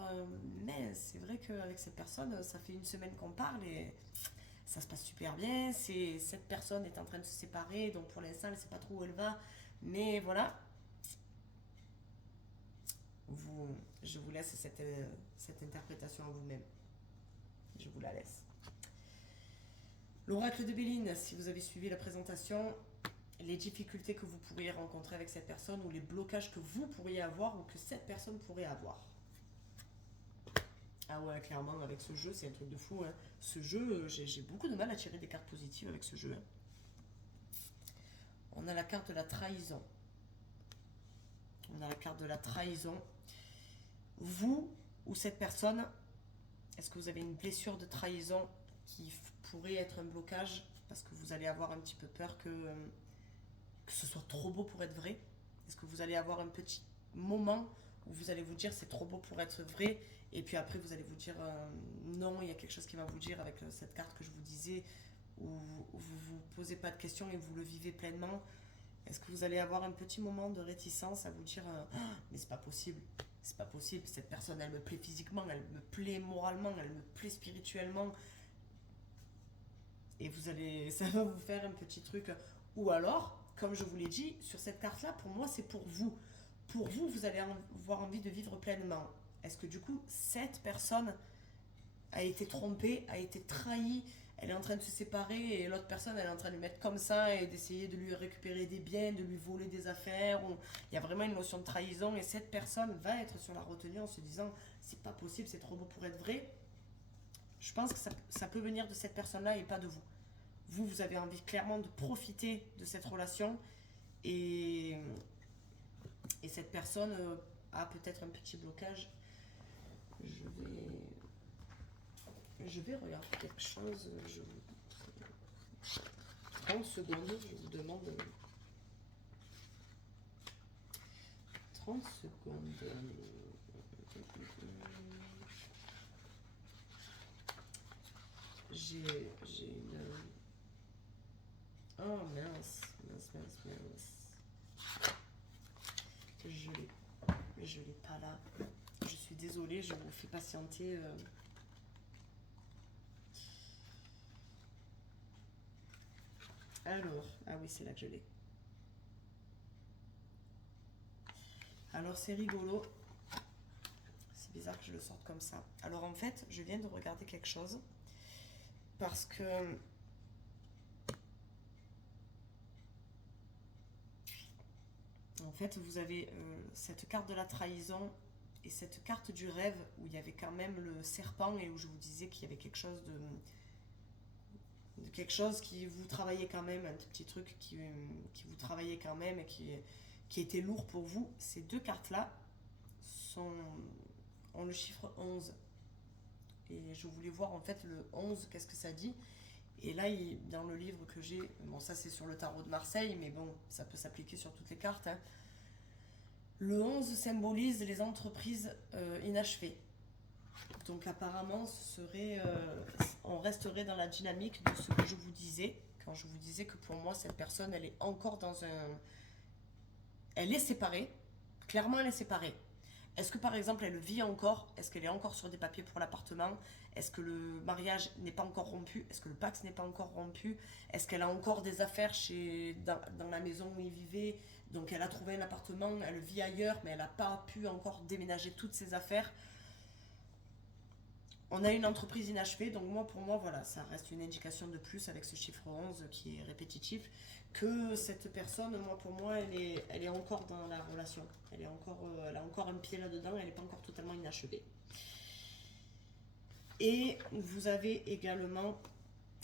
mais c'est vrai qu'avec cette personne, ça fait une semaine qu'on parle et ça se passe super bien. Cette personne est en train de se séparer, donc pour l'instant, elle ne sait pas trop où elle va. Mais voilà, je vous laisse cette interprétation à vous-même. Je vous la laisse. L'oracle de Béline, si vous avez suivi la présentation, les difficultés que vous pourriez rencontrer avec cette personne ou les blocages que vous pourriez avoir ou que cette personne pourrait avoir. Ah ouais, clairement, avec ce jeu, c'est un truc de fou. Hein. Ce jeu, j'ai beaucoup de mal à tirer des cartes positives avec ce jeu. Hein. On a la carte de la trahison. On a la carte de la trahison. Vous ou cette personne, est-ce que vous avez une blessure de trahison qui pourrait être un blocage parce que vous allez avoir un petit peu peur que ce soit trop beau pour être vrai? Est-ce que vous allez avoir un petit moment où vous allez vous dire c'est trop beau pour être vrai et puis après vous allez vous dire non, il y a quelque chose qui va vous dire avec cette carte que je vous disais où vous vous posez pas de questions et vous le vivez pleinement? Est-ce que vous allez avoir un petit moment de réticence à vous dire mais c'est pas possible, cette personne elle me plaît physiquement, elle me plaît moralement, elle me plaît spirituellement, et ça va vous faire un petit truc. Ou alors, comme je vous l'ai dit, sur cette carte là, pour moi c'est pour vous. Pour vous, vous allez avoir envie de vivre pleinement. Est-ce que du coup cette personne a été trompée, a été trahie, elle est en train de se séparer et l'autre personne elle est en train de lui mettre comme ça et d'essayer de lui récupérer des biens, de lui voler des affaires, ou il y a vraiment une notion de trahison et cette personne va être sur la retenue en se disant c'est pas possible, c'est trop beau pour être vrai? Je pense que ça peut venir de cette personne-là et pas de vous. Vous avez envie clairement de profiter de cette relation et cette personne a peut-être un petit blocage. Je vais regarder quelque chose. 30 secondes, je vous demande. 30 secondes. J'ai une. Oh mince. Je l'ai pas là. Je suis désolée, je vous fais patienter. Alors, ah oui, c'est là que je l'ai. Alors, c'est rigolo. C'est bizarre que je le sorte comme ça. Alors, en fait, je viens de regarder quelque chose. Parce que... En fait, vous avez cette carte de la trahison et cette carte du rêve où il y avait quand même le serpent et où je vous disais qu'il y avait quelque chose quelque chose qui vous travaillait quand même, un petit truc qui vous travaillait quand même et qui était lourd pour vous. Ces deux cartes-là ont le chiffre 11. Et je voulais voir en fait le 11, qu'est-ce que ça dit. Et là, dans le livre que j'ai, bon ça c'est sur le tarot de Marseille, mais bon, ça peut s'appliquer sur toutes les cartes. Hein. Le 11 symbolise les entreprises inachevées. Donc apparemment, on resterait dans la dynamique de ce que je vous disais, quand je vous disais que pour moi, cette personne, elle est encore elle est séparée, clairement elle est séparée. Est-ce que par exemple elle vit encore? Est-ce qu'elle est encore sur des papiers pour l'appartement? Est-ce que le mariage n'est pas encore rompu? Est-ce que le Pacs n'est pas encore rompu? Est-ce qu'elle a encore des affaires dans la maison où il vivait? Donc elle a trouvé un appartement, elle vit ailleurs, mais elle n'a pas pu encore déménager toutes ses affaires. On a une entreprise inachevée, donc pour moi, voilà, ça reste une indication de plus avec ce chiffre 11 qui est répétitif, que cette personne, pour moi, elle est encore dans la relation. Elle a encore un pied là-dedans, elle n'est pas encore totalement inachevée. Et vous avez également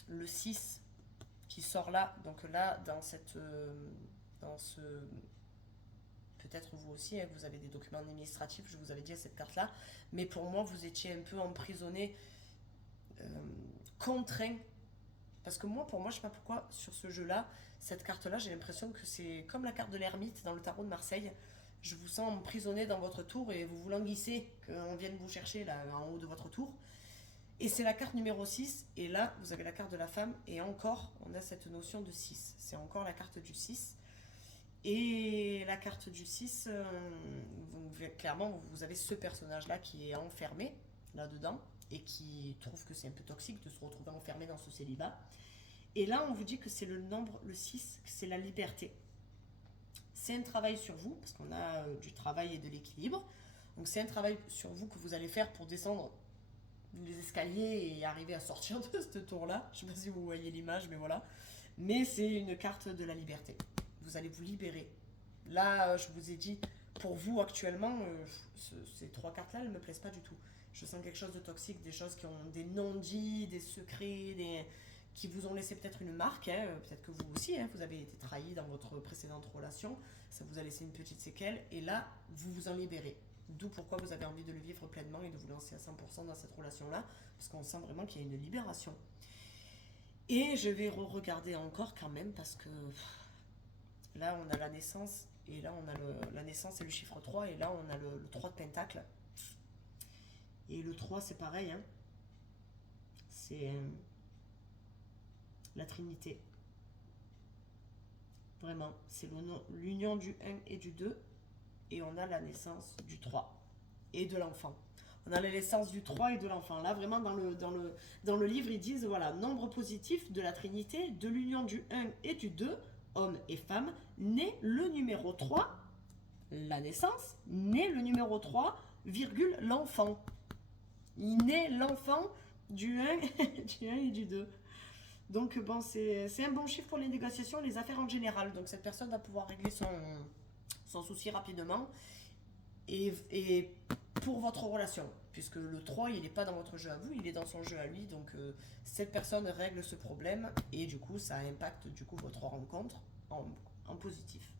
le 6 qui sort là, donc là, dans ce... Peut-être vous aussi, hein, vous avez des documents administratifs, je vous avais dit à cette carte-là, mais pour moi, vous étiez un peu emprisonné, contraint. Parce que pour moi, je sais pas pourquoi, sur ce jeu-là, cette carte-là, j'ai l'impression que c'est comme la carte de l'ermite dans le tarot de Marseille. Je vous sens emprisonné dans votre tour et vous vous languissez qu'on vienne vous chercher là, en haut de votre tour. Et c'est la carte numéro 6, et là, vous avez la carte de la femme, et encore, on a cette notion de 6. C'est encore la carte du 6. Et la carte du 6, clairement, vous avez ce personnage-là qui est enfermé là-dedans et qui trouve que c'est un peu toxique de se retrouver enfermé dans ce célibat. Et là, on vous dit que c'est le nombre, le 6, que c'est la liberté. C'est un travail sur vous, parce qu'on a du travail et de l'équilibre. Donc c'est un travail sur vous que vous allez faire pour descendre les escaliers et arriver à sortir de ce tour-là. Je ne sais pas si vous voyez l'image, mais voilà. Mais c'est une carte de la liberté. Vous allez vous libérer. Là, je vous ai dit, pour vous actuellement, ces 3 cartes-là, elles ne me plaisent pas du tout. Je sens quelque chose de toxique, des choses qui ont des non-dits, des secrets, qui vous ont laissé peut-être une marque. Hein. Peut-être que vous aussi, hein, vous avez été trahi dans votre précédente relation. Ça vous a laissé une petite séquelle. Et là, vous vous en libérez. D'où pourquoi vous avez envie de le vivre pleinement et de vous lancer à 100% dans cette relation-là. Parce qu'on sent vraiment qu'il y a une libération. Et je vais regarder encore quand même parce que... Là, on a la naissance, et là, on a la naissance et le chiffre 3, et là, on a le 3 de pentacle. Et le 3, c'est pareil, hein. C'est la Trinité. Vraiment, c'est l'union du 1 et du 2, et on a la naissance du 3 et de l'enfant. On a la naissance du 3 et de l'enfant. Là, vraiment, dans le livre, ils disent, voilà, nombre positif de la Trinité, de l'union du 1 et du 2, hommes et femmes, naît le numéro 3, la naissance, naît le numéro 3, virgule, l'enfant. Il naît l'enfant du 1, du 1 et du 2. Donc bon, c'est un bon chiffre pour les négociations, les affaires en général. Donc cette personne va pouvoir régler son souci rapidement. Et pour votre relation, puisque le 3, il n'est pas dans votre jeu à vous, il est dans son jeu à lui. Donc cette personne règle ce problème et du coup, ça impacte du coup votre rencontre en positif.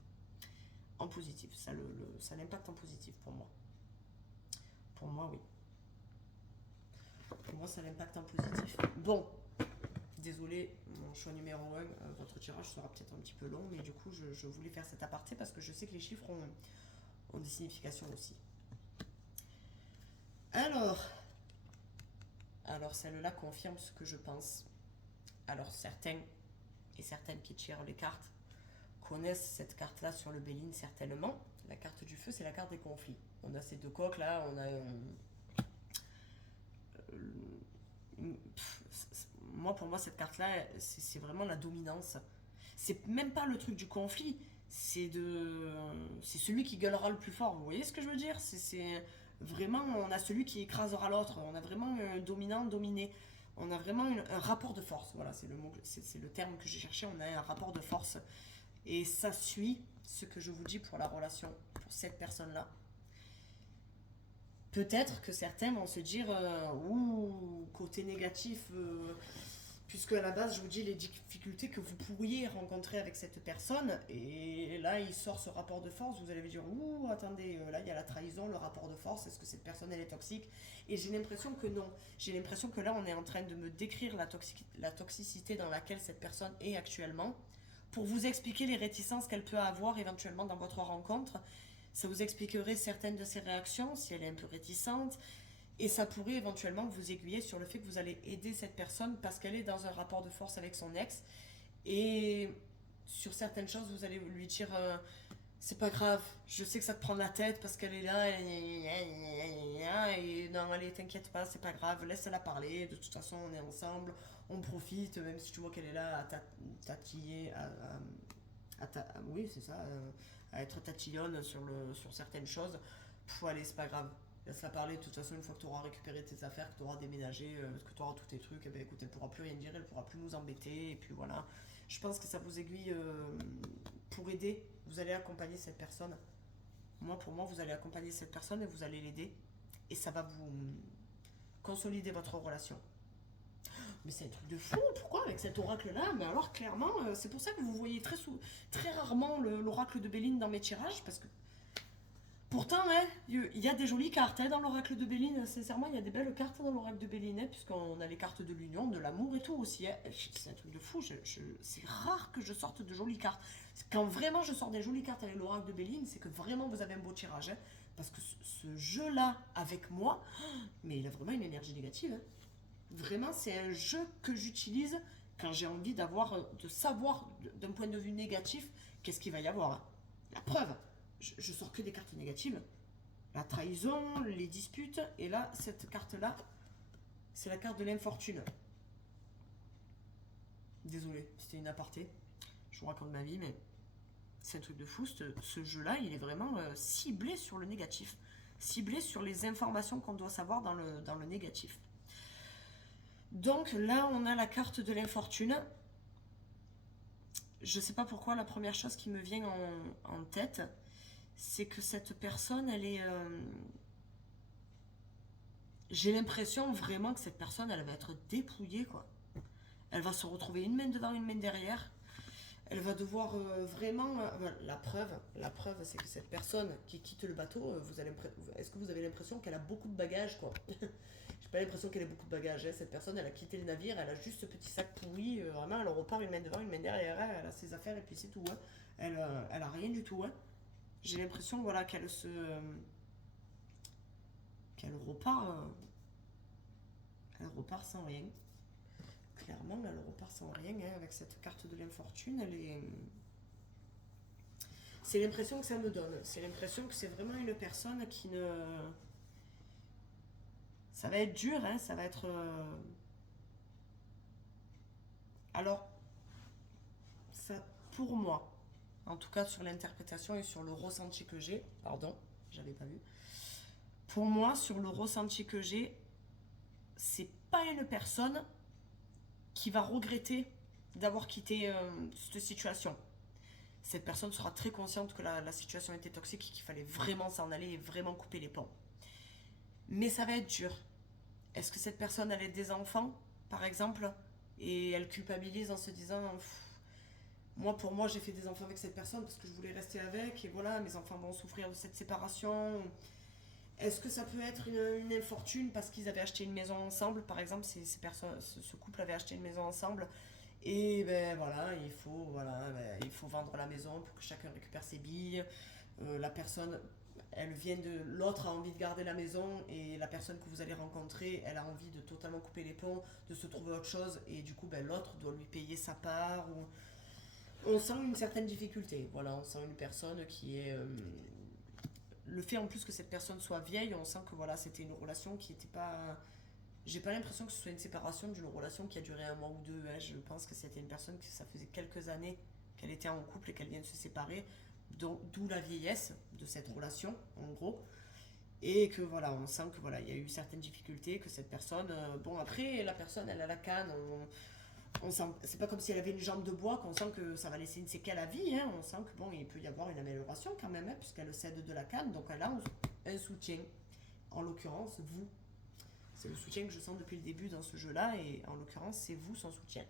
En positif, ça l'impacte en positif pour moi. Pour moi, oui. Pour moi, ça l'impacte en positif. Bon, désolé, mon choix numéro 1, votre tirage sera peut-être un petit peu long, mais du coup, je voulais faire cet aparté parce que je sais que les chiffres ont des significations aussi. Alors celle-là confirme ce que je pense. Alors certains et certaines qui tirent les cartes connaissent cette carte-là sur le Béline certainement. La carte du feu, c'est la carte des conflits. On a ces 2 coques là, on a pour moi cette carte-là, c'est vraiment la dominance. C'est même pas le truc du conflit, c'est celui qui gueulera le plus fort. Vous voyez ce que je veux dire? C'est vraiment, on a celui qui écrasera l'autre. On a vraiment un dominant, dominé. On a vraiment un rapport de force. Voilà, c'est le terme que j'ai cherché. On a un rapport de force. Et ça suit ce que je vous dis pour la relation, pour cette personne-là. Peut-être que certains vont se dire, côté négatif, puisque à la base, je vous dis les difficultés que vous pourriez rencontrer avec cette personne, et là, il sort ce rapport de force, vous allez vous dire, attendez, là, il y a la trahison, le rapport de force, est-ce que cette personne, elle est toxique? Et j'ai l'impression que non. J'ai l'impression que là, on est en train de me décrire la toxicité dans laquelle cette personne est actuellement, pour vous expliquer les réticences qu'elle peut avoir éventuellement dans votre rencontre. Ça vous expliquerait certaines de ses réactions, si elle est un peu réticente, et ça pourrait éventuellement vous aiguiller sur le fait que vous allez aider cette personne parce qu'elle est dans un rapport de force avec son ex, et sur certaines choses, vous allez lui dire c'est pas grave, je sais que ça te prend la tête parce qu'elle est là, et non, allez, t'inquiète pas, c'est pas grave, laisse-la parler, de toute façon, on est ensemble, on profite, même si tu vois qu'elle est là à tatiller, oui, c'est ça, à être tatillonne sur certaines choses, allez, c'est pas grave. Laisse-la parler, de toute façon, une fois que tu auras récupéré tes affaires, que tu auras déménagé, que tu auras tous tes trucs, et ben écoute, elle pourra plus rien dire, elle pourra plus nous embêter, et puis voilà. Je pense que ça vous aiguille pour aider. Vous allez accompagner cette personne. Moi, pour moi, vous allez accompagner cette personne et vous allez l'aider. Et ça va vous consolider votre relation. Mais c'est un truc de fou, pourquoi avec cet oracle-là? Mais alors, clairement, c'est pour ça que vous voyez très rarement l'oracle de Béline dans mes tirages, parce que pourtant, hein, il y a des jolies cartes hein, dans l'oracle de Béline. Sincèrement, il y a des belles cartes dans l'oracle de Béline, hein, puisqu'on a les cartes de l'union, de l'amour et tout aussi. Hein. C'est un truc de fou. C'est rare que je sorte de jolies cartes. Quand vraiment je sors des jolies cartes avec l'oracle de Béline, c'est que vraiment vous avez un beau tirage. Hein, parce que ce jeu-là, avec moi, mais il a vraiment une énergie négative. Hein. Vraiment, c'est un jeu que j'utilise quand j'ai envie de savoir d'un point de vue négatif qu'est-ce qu'il va y avoir. Hein. La preuve, je sors que des cartes négatives. La trahison, les disputes, et là, cette carte-là, c'est la carte de l'infortune. Désolé, c'était une aparté. Je vous raconte ma vie, mais c'est un truc de fou. Ce jeu-là, il est vraiment ciblé sur le négatif. Ciblé sur les informations qu'on doit savoir dans le négatif. Donc là, on a la carte de l'infortune. Je ne sais pas pourquoi, la première chose qui me vient en tête, c'est que cette personne, elle est... j'ai l'impression vraiment que cette personne, elle va être dépouillée, quoi. Elle va se retrouver une main devant, une main derrière. Elle va devoir vraiment... la preuve, c'est que cette personne qui quitte le bateau, est-ce que vous avez l'impression qu'elle a beaucoup de bagages, quoi? J'ai pas l'impression qu'elle ait beaucoup de bagages. Hein. Cette personne, elle a quitté le navire, elle a juste ce petit sac pourri. Vraiment, elle repart une main devant, une main derrière. Hein. Elle a ses affaires et puis c'est tout. Hein. Elle a rien du tout. Hein. J'ai l'impression voilà, qu'elle repart sans rien. Clairement, elle repart sans rien hein, avec cette carte de l'infortune. C'est l'impression que ça me donne. C'est l'impression que c'est vraiment une personne qui ne... Ça va être dur, hein, ça va être... Alors, ça, pour moi, en tout cas sur l'interprétation et sur le ressenti que j'ai, pardon, j'avais pas vu. Pour moi, sur le ressenti que j'ai, c'est pas une personne qui va regretter d'avoir quitté cette situation. Cette personne sera très consciente que la situation était toxique et qu'il fallait vraiment s'en aller et vraiment couper les ponts. Mais ça va être dur. Est-ce que cette personne elle a des enfants, par exemple, et elle culpabilise en se disant moi pour moi j'ai fait des enfants avec cette personne parce que je voulais rester avec et voilà mes enfants vont souffrir de cette séparation. Est-ce que ça peut être une infortune parce qu'ils avaient acheté une maison ensemble, par exemple, ce couple avait acheté une maison ensemble et ben voilà, il faut vendre la maison pour que chacun récupère ses billes. La personne, l'autre a envie de garder la maison et la personne que vous allez rencontrer, elle a envie de totalement couper les ponts, de se trouver autre chose et du coup ben, l'autre doit lui payer sa part. On sent une certaine difficulté. Voilà, on sent une personne qui est le fait en plus que cette personne soit vieille, on sent que voilà, c'était une relation qui n'était pas... J'ai pas l'impression que ce soit une séparation d'une relation qui a duré un mois ou deux. Hein. Je pense que c'était une personne que ça faisait quelques années qu'elle était en couple et qu'elle vient de se séparer. D'où la vieillesse de cette relation, en gros. Et que voilà, on sent que voilà, il y a eu certaines difficultés, que cette personne... bon, après, la personne, elle a la canne, c'est pas comme si elle avait une jambe de bois qu'on sent que ça va laisser une séquelle à vie. Hein. On sent que bon, il peut y avoir une amélioration quand même, hein, puisqu'elle cède de la canne, donc elle a un soutien. En l'occurrence, vous. C'est le soutien que je sens depuis le début dans ce jeu-là, et en l'occurrence, c'est vous son soutien.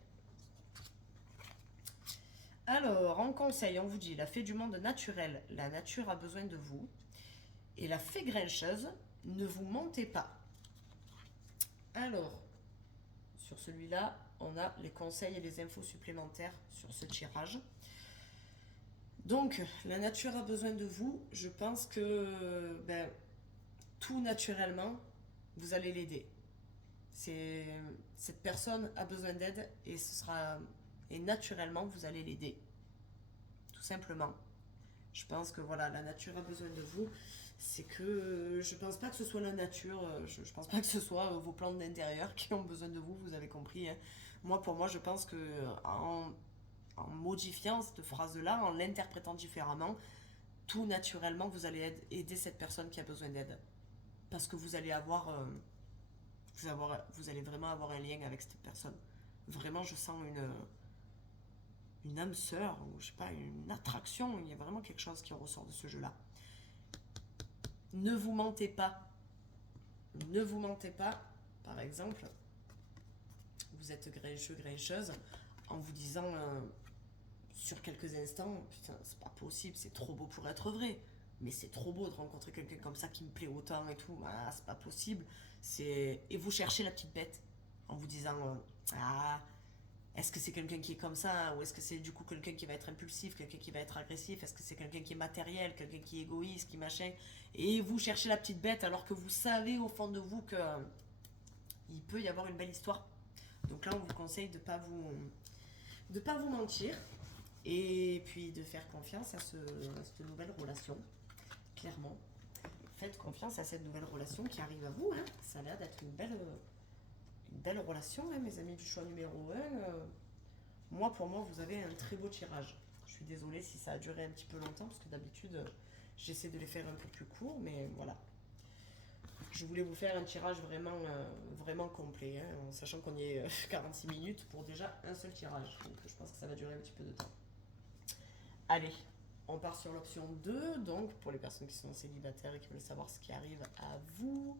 Alors, en conseil, on vous dit la fée du monde naturel, la nature a besoin de vous. Et la fée grincheuse, ne vous mentez pas. Alors, sur celui-là, on a les conseils et les infos supplémentaires sur ce tirage. Donc, la nature a besoin de vous. Je pense que tout naturellement, vous allez l'aider. Cette personne a besoin d'aide et naturellement, vous allez l'aider. Tout simplement. Je pense que voilà, la nature a besoin de vous. C'est que je pense pas que ce soit la nature, je pense pas que ce soit vos plantes d'intérieur qui ont besoin de vous, vous avez compris, hein. Moi, pour moi, je pense que en modifiant cette phrase-là, en l'interprétant différemment, tout naturellement, vous allez aider cette personne qui a besoin d'aide. Parce que vous allez vraiment avoir un lien avec cette personne. Vraiment, je sens une âme sœur, ou je sais pas, une attraction. Il y a vraiment quelque chose qui ressort de ce jeu-là. Ne vous mentez pas. Ne vous mentez pas. Par exemple, vous êtes grincheux, grincheuse, en vous disant sur quelques instants, putain, c'est pas possible, c'est trop beau pour être vrai. Mais c'est trop beau de rencontrer quelqu'un comme ça qui me plaît autant et tout. Ah, c'est pas possible. Et vous cherchez la petite bête en vous disant ah, est-ce que c'est quelqu'un qui est comme ça, ou est-ce que c'est du coup quelqu'un qui va être impulsif, quelqu'un qui va être agressif, est-ce que c'est quelqu'un qui est matériel, quelqu'un qui est égoïste, qui machin. Et vous cherchez la petite bête alors que vous savez au fond de vous que il peut y avoir une belle histoire. Donc là, on vous conseille de pas vous mentir et puis de faire confiance à cette nouvelle relation. Clairement, faites confiance à cette nouvelle relation qui arrive à vous, hein. Ça a l'air d'être une belle relation, hein, mes amis du choix numéro 1. Moi, pour moi, vous avez un très beau tirage. Je suis désolée si ça a duré un petit peu longtemps, parce que d'habitude, j'essaie de les faire un peu plus courts, mais voilà. Je voulais vous faire un tirage vraiment complet, hein, en sachant qu'on y est 46 minutes pour déjà un seul tirage. Donc je pense que ça va durer un petit peu de temps. Allez, on part sur l'option 2, donc pour les personnes qui sont célibataires et qui veulent savoir ce qui arrive à vous.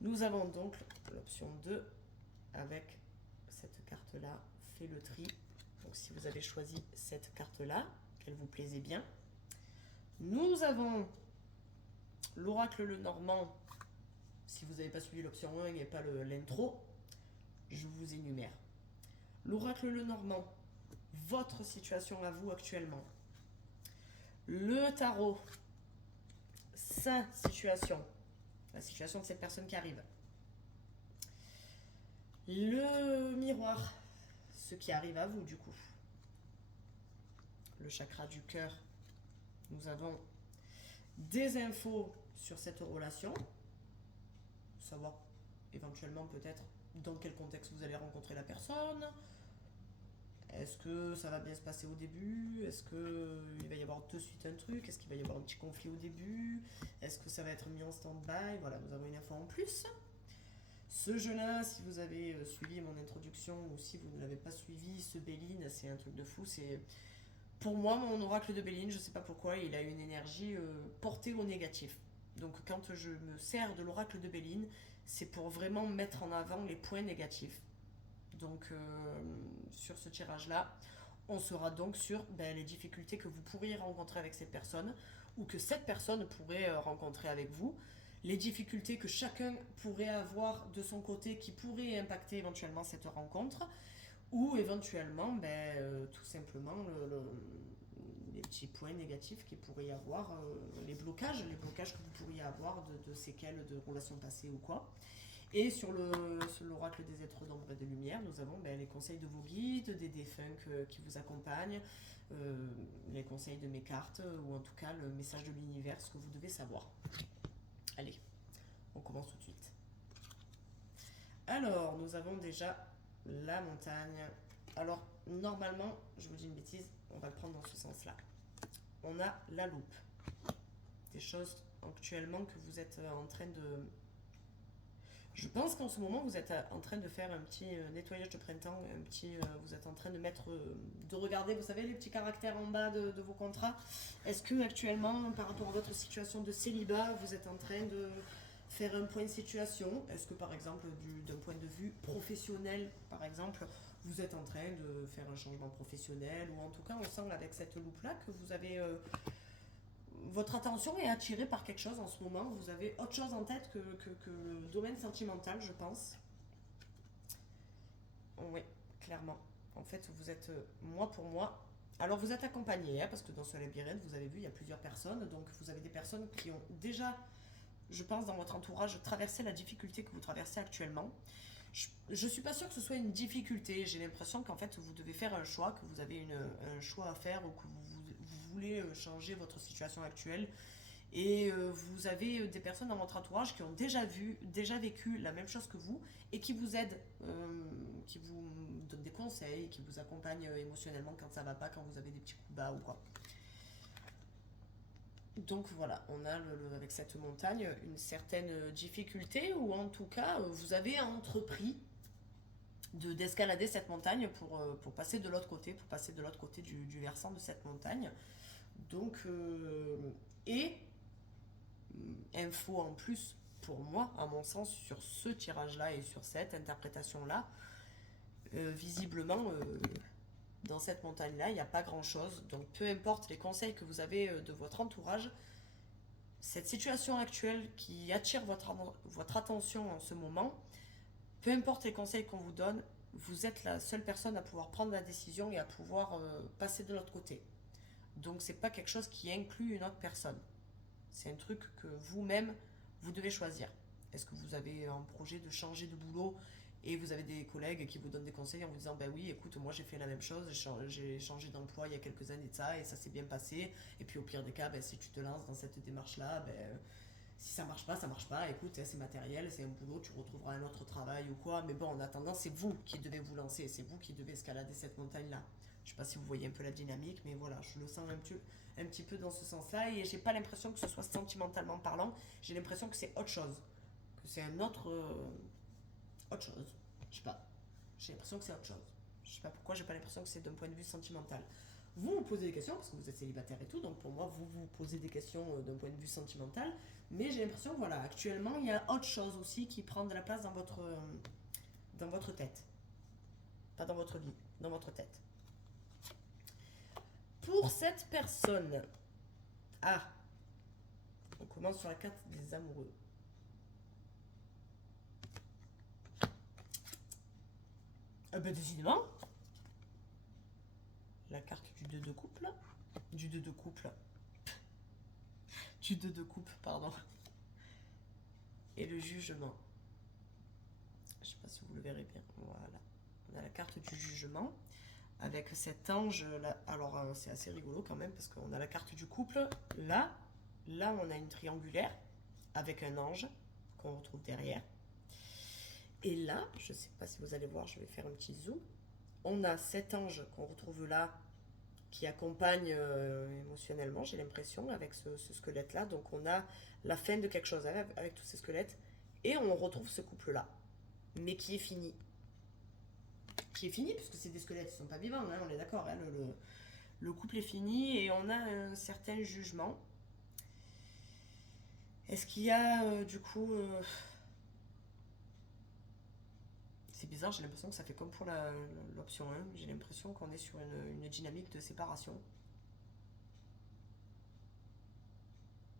Nous avons donc l'option 2 avec cette carte-là, fait le tri. Donc si vous avez choisi cette carte-là, qu'elle vous plaisait bien. Nous avons l'oracle le Normand. Si vous n'avez pas suivi l'option 1 et pas l'intro, je vous énumère. L'oracle le Normand, votre situation à vous actuellement. Le tarot, sa situation, la situation de cette personne qui arrive. Le miroir, ce qui arrive à vous du coup. Le chakra du cœur. Nous avons des infos sur cette relation. Savoir éventuellement peut-être dans quel contexte vous allez rencontrer la personne. Est-ce que ça va bien se passer au début? Est-ce qu'il va y avoir de suite un truc? Est-ce qu'il va y avoir un petit conflit au début? Est-ce que ça va être mis en stand-by? Voilà, nous avons une info en plus. Ce jeu-là, si vous avez suivi mon introduction ou si vous ne l'avez pas suivi, ce Béline, c'est un truc de fou. C'est pour moi mon oracle de Béline, je ne sais pas pourquoi, il a une énergie portée au négatif. Donc quand je me sers de l'oracle de Béline, c'est pour vraiment mettre en avant les points négatifs. Donc sur ce tirage-là, on sera donc sur les difficultés que vous pourriez rencontrer avec cette personne ou que cette personne pourrait rencontrer avec vous, les difficultés que chacun pourrait avoir de son côté qui pourraient impacter éventuellement cette rencontre ou éventuellement tout simplement les petits points négatifs qu'il pourrait y avoir, les blocages que vous pourriez avoir de séquelles de relations passées ou quoi. Et sur l'oracle des êtres d'ombre et de lumière, nous avons les conseils de vos guides, des défunts qui vous accompagnent, les conseils de mes cartes, ou en tout cas le message de l'univers, ce que vous devez savoir. Allez, on commence tout de suite. Alors, nous avons déjà la montagne. Alors, normalement, je vous dis une bêtise, on va le prendre dans ce sens-là. On a la loupe. Des choses actuellement que vous êtes en train de... Je pense qu'en ce moment, vous êtes en train de faire un petit nettoyage de printemps, vous êtes en train de de regarder, vous savez, les petits caractères en bas de vos contrats. Est-ce que actuellement, par rapport à votre situation de célibat, vous êtes en train de faire un point de situation? Est-ce que, par exemple, d'un point de vue professionnel, par exemple, vous êtes en train de faire un changement professionnel, ou en tout cas, on sent avec cette loupe-là que vous avez... votre attention est attirée par quelque chose en ce moment. Vous avez autre chose en tête que le domaine sentimental, je pense. Oui, clairement. En fait, vous êtes, pour moi... Alors, vous êtes accompagné, hein, parce que dans ce labyrinthe, vous avez vu, il y a plusieurs personnes. Donc, vous avez des personnes qui ont déjà, je pense, dans votre entourage, traversé la difficulté que vous traversez actuellement. Je suis pas sûre que ce soit une difficulté. J'ai l'impression qu'en fait, vous devez faire un choix, que vous avez un choix à faire ou que vous voulez changer votre situation actuelle. Et vous avez des personnes dans votre entourage qui ont déjà vécu la même chose que vous et qui vous aident, qui vous donnent des conseils, qui vous accompagnent émotionnellement quand ça va pas, quand vous avez des petits coups bas ou quoi. Donc voilà, on a avec cette montagne une certaine difficulté, ou en tout cas, vous avez entrepris d'escalader cette montagne pour passer de l'autre côté, pour passer de l'autre côté du versant de cette montagne. Donc, et info en plus pour moi, à mon sens, sur ce tirage-là et sur cette interprétation-là, visiblement, dans cette montagne-là, il n'y a pas grand-chose. Donc peu importe les conseils que vous avez de votre entourage, cette situation actuelle qui attire votre attention en ce moment, peu importe les conseils qu'on vous donne, vous êtes la seule personne à pouvoir prendre la décision et à pouvoir passer de l'autre côté. Donc c'est pas quelque chose qui inclut une autre personne. C'est un truc que vous-même, vous devez choisir. Est-ce que vous avez un projet de changer de boulot et vous avez des collègues qui vous donnent des conseils en vous disant, bah oui, écoute, moi j'ai fait la même chose, j'ai changé d'emploi il y a quelques années de ça et ça s'est bien passé. Et puis au pire des cas, si tu te lances dans cette démarche-là, si ça marche pas, écoute, c'est matériel, c'est un boulot, tu retrouveras un autre travail ou quoi. Mais bon, en attendant, c'est vous qui devez vous lancer, c'est vous qui devez escalader cette montagne-là. Je sais pas si vous voyez un peu la dynamique, mais voilà, je le sens un petit peu dans ce sens-là. Et j'ai pas l'impression que ce soit sentimentalement parlant, j'ai l'impression que c'est autre chose. Que c'est autre chose. Je sais pas. J'ai l'impression que c'est autre chose. Je sais pas pourquoi, j'ai pas l'impression que c'est d'un point de vue sentimental. Vous posez des questions parce que vous êtes célibataire et tout, donc pour moi, vous posez des questions d'un point de vue sentimental. Mais j'ai l'impression que voilà, actuellement, il y a autre chose aussi qui prend de la place dans votre tête. Pas dans votre vie, dans votre tête. Pour cette personne, on commence sur la carte des amoureux. Décidément, la carte du 2 de couple, du 2 de couple, du 2 de coupe, pardon, et le jugement. Je sais pas si vous le verrez bien. Voilà, on a la carte du jugement avec cet ange là. Alors c'est assez rigolo quand même parce qu'on a la carte du couple là on a une triangulaire avec un ange qu'on retrouve derrière. Et là, je ne sais pas si vous allez voir, je vais faire un petit zoom. On a cet ange qu'on retrouve là, qui accompagne émotionnellement, j'ai l'impression, avec ce squelette-là. Donc on a la fin de quelque chose avec tous ces squelettes. Et on retrouve ce couple-là, mais qui est fini. Qui est fini, puisque c'est des squelettes, ils ne sont pas vivants, hein, on est d'accord. Hein, le couple est fini et on a un certain jugement. Est-ce qu'il y a du coup... C'est bizarre, j'ai l'impression que ça fait comme pour l'option 1. J'ai l'impression qu'on est sur une dynamique de séparation.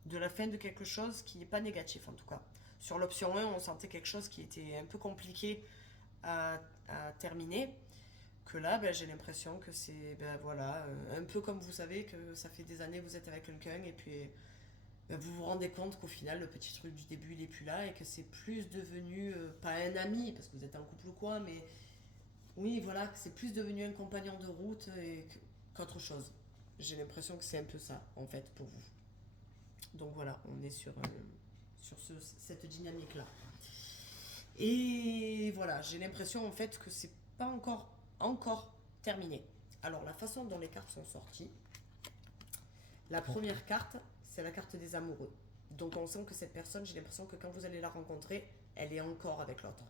De la fin de quelque chose qui n'est pas négatif en tout cas. Sur l'option 1, on sentait quelque chose qui était un peu compliqué à terminer. Que là, j'ai l'impression que c'est voilà, un peu comme vous savez que ça fait des années que vous êtes avec quelqu'un et puis vous vous rendez compte qu'au final le petit truc du début il est plus là et que c'est plus devenu pas un ami parce que vous êtes en couple ou quoi, mais oui voilà, que c'est plus devenu un compagnon de route qu'autre chose. J'ai l'impression que c'est un peu ça en fait pour vous. Donc voilà, on est sur cette dynamique là. Et voilà, j'ai l'impression en fait que c'est pas encore terminé. Alors la façon dont les cartes sont sorties, la première carte, c'est la carte des amoureux. Donc on sent que cette personne, j'ai l'impression que quand vous allez la rencontrer, elle est encore avec l'autre.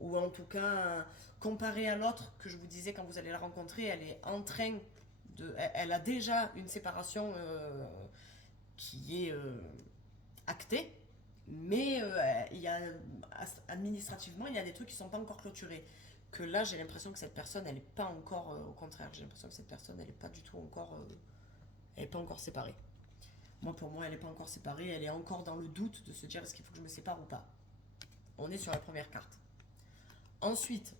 Ou en tout cas, comparée à l'autre que je vous disais quand vous allez la rencontrer, elle est en train de... Elle a déjà une séparation qui est actée, mais il y a, administrativement, il y a des trucs qui ne sont pas encore clôturés. Que là, j'ai l'impression que cette personne, elle n'est pas encore... au contraire, j'ai l'impression que cette personne, elle n'est pas du tout encore... elle n'est pas encore séparée. Pour moi, elle n'est pas encore séparée. Elle est encore dans le doute de se dire est-ce qu'il faut que je me sépare ou pas. On est sur la première carte. Ensuite,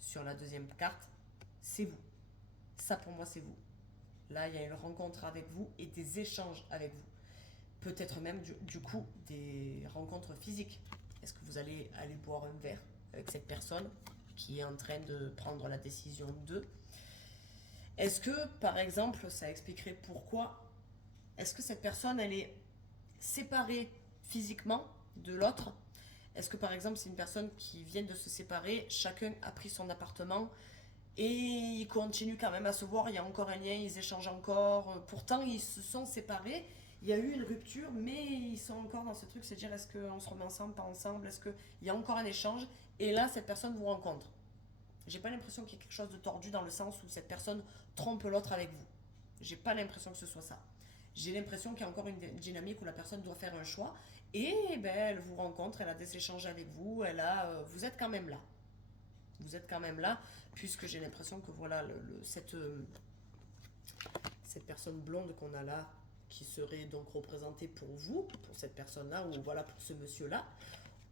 sur la deuxième carte, c'est vous. Ça, pour moi, c'est vous. Là, il y a une rencontre avec vous et des échanges avec vous. Peut-être même, du coup, des rencontres physiques. Est-ce que vous allez aller boire un verre avec cette personne qui est en train de prendre la décision de... Est-ce que, par exemple, ça expliquerait pourquoi, est-ce que cette personne, elle est séparée physiquement de l'autre? Est-ce que, par exemple, c'est une personne qui vient de se séparer, chacun a pris son appartement, et ils continuent quand même à se voir, il y a encore un lien, ils échangent encore. Pourtant, ils se sont séparés, il y a eu une rupture, mais ils sont encore dans ce truc, se dire est-ce qu'on se remet ensemble, pas ensemble, est-ce qu'il y a encore un échange? Et là, cette personne vous rencontre. J'ai pas l'impression qu'il y ait quelque chose de tordu dans le sens où cette personne trompe l'autre avec vous. J'ai pas l'impression que ce soit ça. J'ai l'impression qu'il y a encore une dynamique où la personne doit faire un choix et ben, elle vous rencontre, elle a des échanges avec vous, vous êtes quand même là. Vous êtes quand même là, puisque j'ai l'impression que voilà, cette personne blonde qu'on a là, qui serait donc représentée pour vous, pour cette personne-là, ou voilà, pour ce monsieur-là,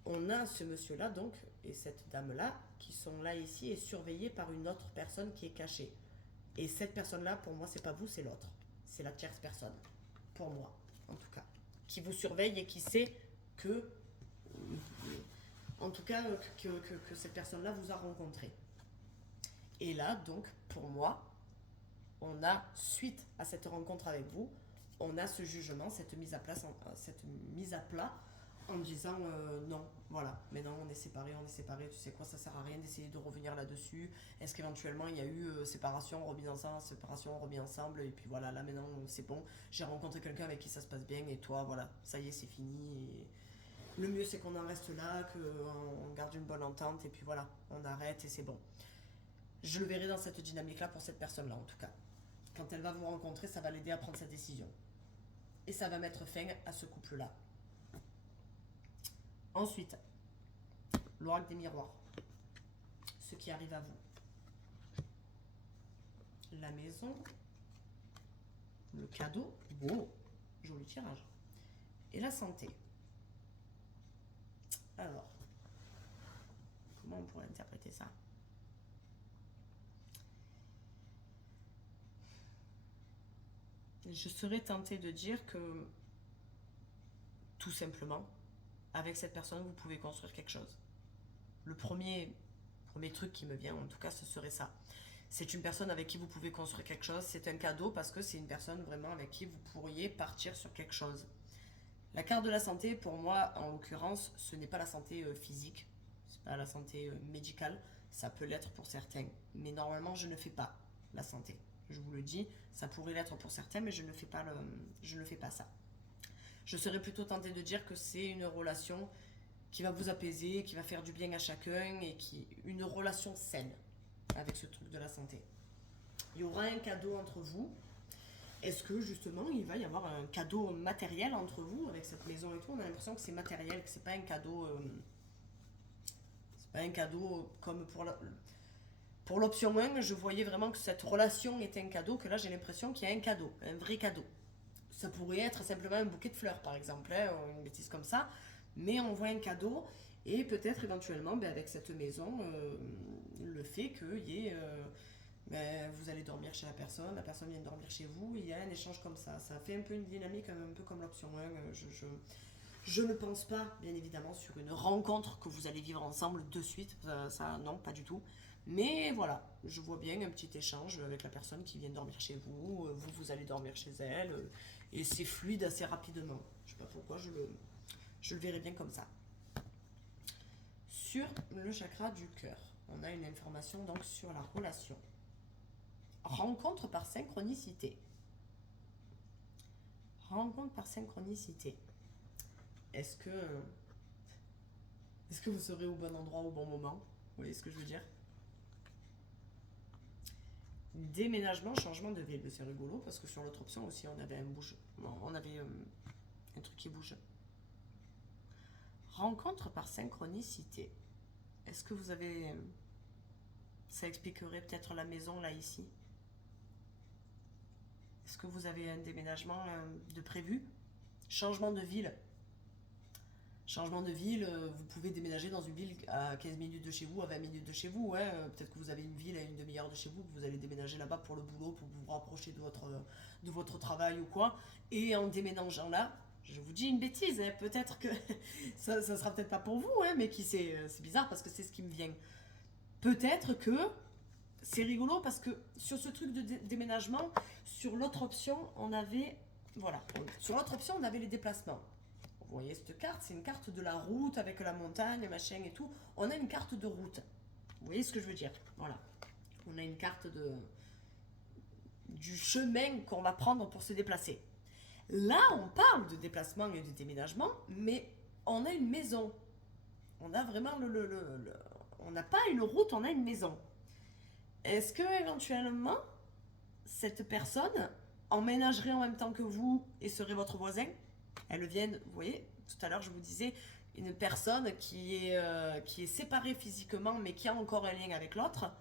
on a ce monsieur-là donc, et cette dame-là, qui sont là ici et surveillés par une autre personne qui est cachée. Et cette personne-là, pour moi, c'est pas vous, c'est l'autre. C'est la tierce personne. Pour moi, en tout cas. Qui vous surveille et qui sait que, en tout cas, que cette personne-là vous a rencontré. Et là, donc, pour moi, on a, suite à cette rencontre avec vous, on a ce jugement, cette mise à plat en disant non, voilà, maintenant on est séparés, tu sais quoi, ça sert à rien d'essayer de revenir là-dessus. Est-ce qu'éventuellement il y a eu séparation, remis ensemble, et puis voilà, là maintenant c'est bon, j'ai rencontré quelqu'un avec qui ça se passe bien, et toi, voilà, ça y est, c'est fini. Et le mieux c'est qu'on en reste là, qu'on garde une bonne entente, et puis voilà, on arrête et c'est bon. Je le verrai dans cette dynamique-là pour cette personne-là en tout cas. Quand elle va vous rencontrer, ça va l'aider à prendre sa décision. Et ça va mettre fin à ce couple-là. Ensuite, l'oracle des miroirs. Ce qui arrive à vous. La maison. Le cadeau. Wow, joli tirage. Et la santé. Alors, comment on pourrait interpréter ça? Je serais tentée de dire que, tout simplement, avec cette personne, vous pouvez construire quelque chose. Le premier truc qui me vient, en tout cas, ce serait ça. C'est une personne avec qui vous pouvez construire quelque chose. C'est un cadeau parce que c'est une personne vraiment avec qui vous pourriez partir sur quelque chose. La carte de la santé, pour moi, en l'occurrence, ce n'est pas la santé physique, c'est pas la santé médicale. Ça peut l'être pour certains, mais normalement, je ne fais pas la santé. Je vous le dis, ça pourrait l'être pour certains, mais je ne fais pas ça. Je serais plutôt tentée de dire que c'est une relation qui va vous apaiser, qui va faire du bien à chacun et une relation saine avec ce truc de la santé. Il y aura un cadeau entre vous. Est-ce que justement il va y avoir un cadeau matériel entre vous avec cette maison et tout? On a l'impression que c'est matériel, que c'est pas un cadeau. C'est pas un cadeau comme pour l'option 1, je voyais vraiment que cette relation était un cadeau, que là j'ai l'impression qu'il y a un cadeau, un vrai cadeau. Ça pourrait être simplement un bouquet de fleurs par exemple, hein, une bêtise comme ça, mais on voit un cadeau et peut-être éventuellement avec cette maison, le fait qu'il y ait... vous allez dormir chez la personne vient dormir chez vous, il y a un échange comme ça. Ça fait un peu une dynamique, un peu comme l'option 1. Je ne pense pas, bien évidemment, sur une rencontre que vous allez vivre ensemble de suite. Ça non, pas du tout. Mais voilà, je vois bien un petit échange avec la personne qui vient dormir chez vous. Vous allez dormir chez elle. Et c'est fluide assez rapidement. Je ne sais pas pourquoi, je le verrai bien comme ça. Sur le chakra du cœur, on a une information donc sur la relation. Rencontre par synchronicité. Rencontre par synchronicité. Est-ce que vous serez au bon endroit au bon moment? Vous voyez ce que je veux dire? Déménagement, changement de ville. C'est rigolo parce que sur l'autre option aussi, on avait un truc qui bouge. Rencontre par synchronicité. Est-ce que vous avez... Ça expliquerait peut-être la maison là ici. Est-ce que vous avez un déménagement de prévu? Changement de ville. Changement de ville, vous pouvez déménager dans une ville à 15 minutes de chez vous, à 20 minutes de chez vous. Ouais. Peut-être que vous avez une ville à une demi-heure de chez vous, que vous allez déménager là-bas pour le boulot, pour vous rapprocher de votre travail ou quoi. Et en déménageant là, je vous dis une bêtise, hein, peut-être que ça sera peut-être pas pour vous, hein, mais qui sait, c'est bizarre parce que c'est ce qui me vient. Peut-être que c'est rigolo parce que sur ce truc de déménagement, sur l'autre option, on avait... Voilà, sur l'autre option, on avait les déplacements. Vous voyez cette carte, c'est une carte de la route avec la montagne, machin et tout. On a une carte de route. Vous voyez ce que je veux dire? Voilà. On a une carte du chemin qu'on va prendre pour se déplacer. Là, on parle de déplacement et de déménagement, mais on a une maison. On a vraiment on n'a pas une route, on a une maison. Est-ce que éventuellement cette personne emménagerait en même temps que vous et serait votre voisin? Elles viennent, vous voyez, tout à l'heure je vous disais, une personne qui est séparée physiquement mais qui a encore un lien avec l'autre.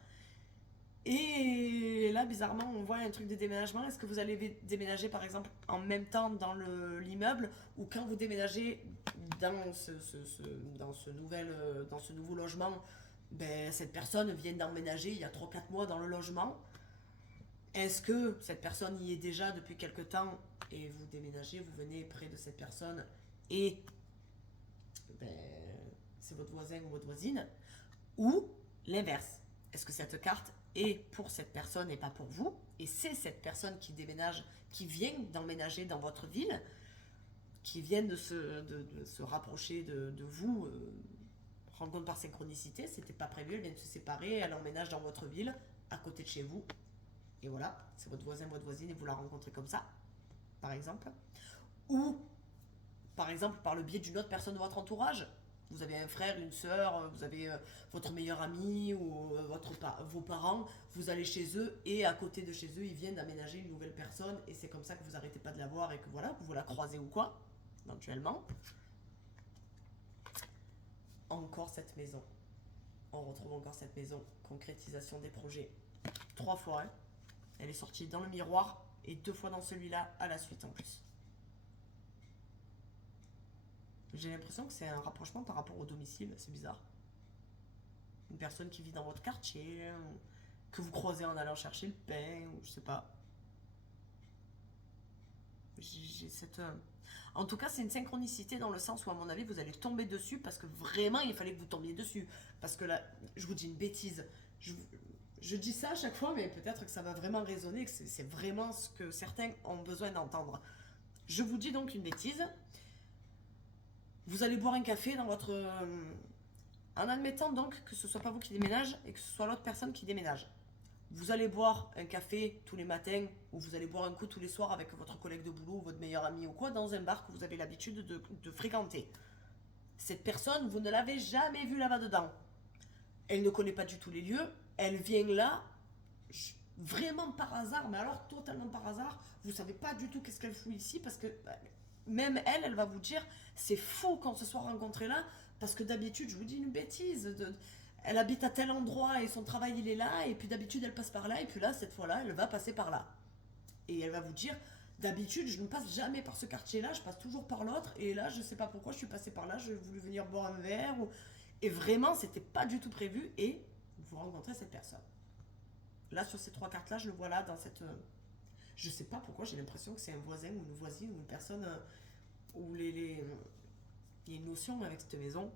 Et là, bizarrement, on voit un truc de déménagement. Est-ce que vous allez déménager, par exemple, en même temps dans l'immeuble, ou quand vous déménagez dans ce nouveau logement, ben, cette personne vient d'emménager il y a 3-4 mois dans le logement. Est-ce que cette personne y est déjà depuis quelque temps et vous déménagez, vous venez près de cette personne et ben, c'est votre voisin ou votre voisine? Ou l'inverse? Est-ce que cette carte est pour cette personne et pas pour vous? Et c'est cette personne qui déménage, qui vient d'emménager dans votre ville, qui vient de se rapprocher de vous, rencontre par synchronicité, c'était pas prévu, elle vient de se séparer, elle emménage dans votre ville, à côté de chez vous. Et voilà, c'est votre voisin, votre voisine, et vous la rencontrez comme ça, par exemple. Ou, par exemple, par le biais d'une autre personne de votre entourage. Vous avez un frère, une sœur, vous avez votre meilleur ami ou vos parents, vous allez chez eux et à côté de chez eux, ils viennent d'aménager une nouvelle personne et c'est comme ça que vous arrêtez pas de la voir et que voilà, vous la croisez ou quoi, éventuellement. Encore cette maison. On retrouve encore cette maison. Concrétisation des projets. 3 fois, hein. Elle est sortie dans le miroir et 2 fois dans celui-là à la suite en plus. J'ai l'impression que c'est un rapprochement par rapport au domicile, c'est bizarre. Une personne qui vit dans votre quartier, que vous croisez en allant chercher le pain, ou je sais pas. J'ai cette... En tout cas, c'est une synchronicité dans le sens où, à mon avis, vous allez tomber dessus parce que vraiment, il fallait que vous tombiez dessus. Parce que là, je vous dis une bêtise. Je dis ça à chaque fois, mais peut-être que ça va vraiment résonner, que c'est vraiment ce que certains ont besoin d'entendre. Je vous dis donc une bêtise. Vous allez boire un café dans votre... en admettant donc que ce ne soit pas vous qui déménage et que ce soit l'autre personne qui déménage. Vous allez boire un café tous les matins ou vous allez boire un coup tous les soirs avec votre collègue de boulot ou votre meilleur ami ou quoi dans un bar que vous avez l'habitude de fréquenter. Cette personne, vous ne l'avez jamais vue là-bas dedans. Elle ne connaît pas du tout les lieux. Elle vient là, vraiment par hasard, mais alors totalement par hasard. Vous ne savez pas du tout qu'est-ce qu'elle fout ici parce que... Même elle va vous dire, c'est fou qu'on se soit rencontrés là, parce que d'habitude, je vous dis une bêtise, elle habite à tel endroit et son travail il est là, et puis d'habitude elle passe par là, et puis là, cette fois-là, elle va passer par là. Et elle va vous dire, d'habitude, je ne passe jamais par ce quartier-là, je passe toujours par l'autre, et là, je sais pas pourquoi je suis passée par là, je voulais venir boire un verre, et vraiment, c'était pas du tout prévu, et vous rencontrez cette personne. Là, sur ces 3 cartes-là, je le vois là, dans cette... Je sais pas pourquoi, j'ai l'impression que c'est un voisin ou une voisine ou une personne où il y a une notion avec cette maison.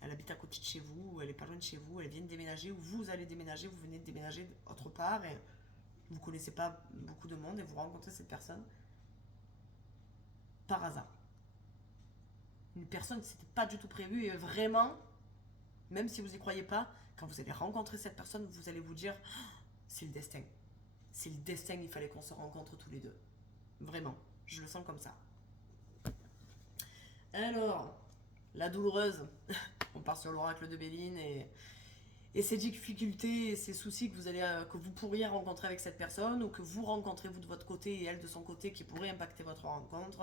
Elle habite à côté de chez vous, elle est pas loin de chez vous, elle vient de déménager, ou vous allez déménager, vous venez de déménager autre part et vous connaissez pas beaucoup de monde et vous rencontrez cette personne par hasard. Une personne qui c'était pas du tout prévu et vraiment, même si vous y croyez pas, quand vous allez rencontrer cette personne, vous allez vous dire, c'est le destin. C'est le destin, il fallait qu'on se rencontre tous les deux. Vraiment, je le sens comme ça. Alors, la douloureuse. On part sur l'oracle de Béline et ces difficultés et ces soucis que vous pourriez rencontrer avec cette personne ou que vous rencontrez vous de votre côté et elle de son côté qui pourraient impacter votre rencontre.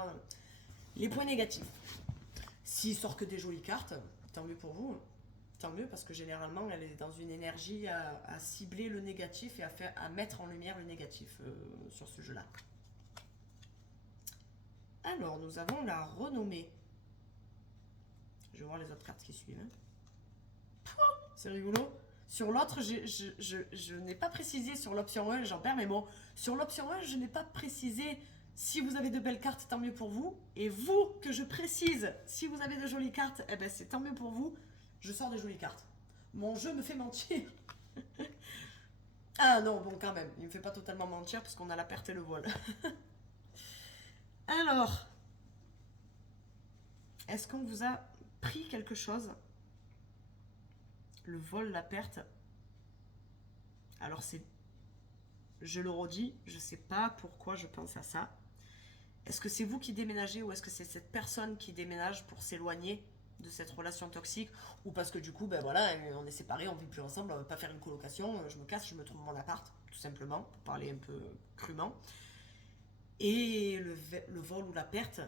Les points négatifs. S'il sort que des jolies cartes, tant mieux pour vous. Tant mieux parce que généralement elle est dans une énergie à cibler le négatif et à mettre en lumière le négatif sur ce jeu-là. Alors nous avons la renommée. Je vais voir les autres cartes qui suivent. C'est rigolo. Sur l'autre, je n'ai pas précisé sur l'option 1, j'en perds mes mots. Sur l'option 1, je n'ai pas précisé si vous avez de belles cartes, tant mieux pour vous. Et vous, que je précise, si vous avez de jolies cartes, eh ben c'est tant mieux pour vous. Je sors des jolies cartes. Mon jeu me fait mentir. Ah non, bon, quand même, il me fait pas totalement mentir parce qu'on a la perte et le vol. Alors, est-ce qu'on vous a pris quelque chose? Le vol, la perte. Alors c'est, je le redis, je sais pas pourquoi je pense à ça. Est-ce que c'est vous qui déménagez ou est-ce que c'est cette personne qui déménage pour s'éloigner de cette relation toxique ou parce que du coup, ben voilà, on est séparés, on vit plus ensemble, on va pas faire une colocation, je me casse, je me trouve mon appart, tout simplement, pour parler un peu crûment. Et le vol ou la perte,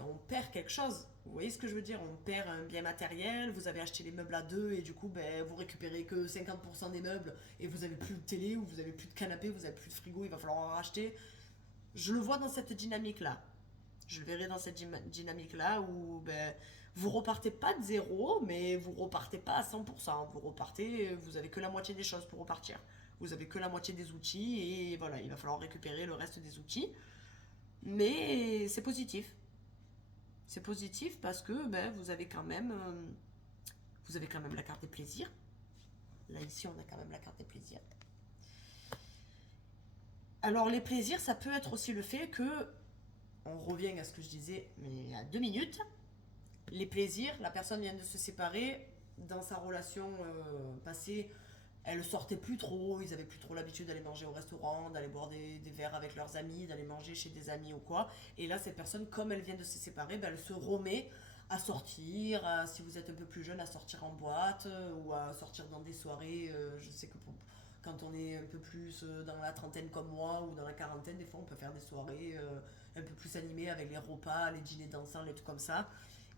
on perd quelque chose. Vous voyez ce que je veux dire? On perd un bien matériel, vous avez acheté les meubles à deux et du coup, ben, vous récupérez que 50% des meubles et vous avez plus de télé ou vous avez plus de canapé, vous avez plus de frigo, il va falloir en racheter. Je le vois dans cette dynamique-là. Je le verrai dans cette dynamique-là où ben, vous repartez pas de zéro, mais vous repartez pas à 100%. Vous repartez, vous avez que la moitié des choses pour repartir. Vous avez que la moitié des outils et voilà, il va falloir récupérer le reste des outils. Mais c'est positif. C'est positif parce que ben, vous avez quand même la carte des plaisirs. Là ici, on a quand même la carte des plaisirs. Alors les plaisirs, ça peut être aussi le fait que, on revient à ce que je disais mais il y a 2 minutes, les plaisirs, la personne vient de se séparer, dans sa relation passée, elle sortait plus trop, ils avaient plus trop l'habitude d'aller manger au restaurant, d'aller boire des verres avec leurs amis, d'aller manger chez des amis ou quoi. Et là, cette personne, comme elle vient de se séparer, ben, elle se remet à sortir, si vous êtes un peu plus jeune, à sortir en boîte ou à sortir dans des soirées. Je sais que quand on est un peu plus dans la trentaine comme moi ou dans la quarantaine, des fois on peut faire des soirées un peu plus animées avec les repas, les dîners dansants, les trucs comme ça.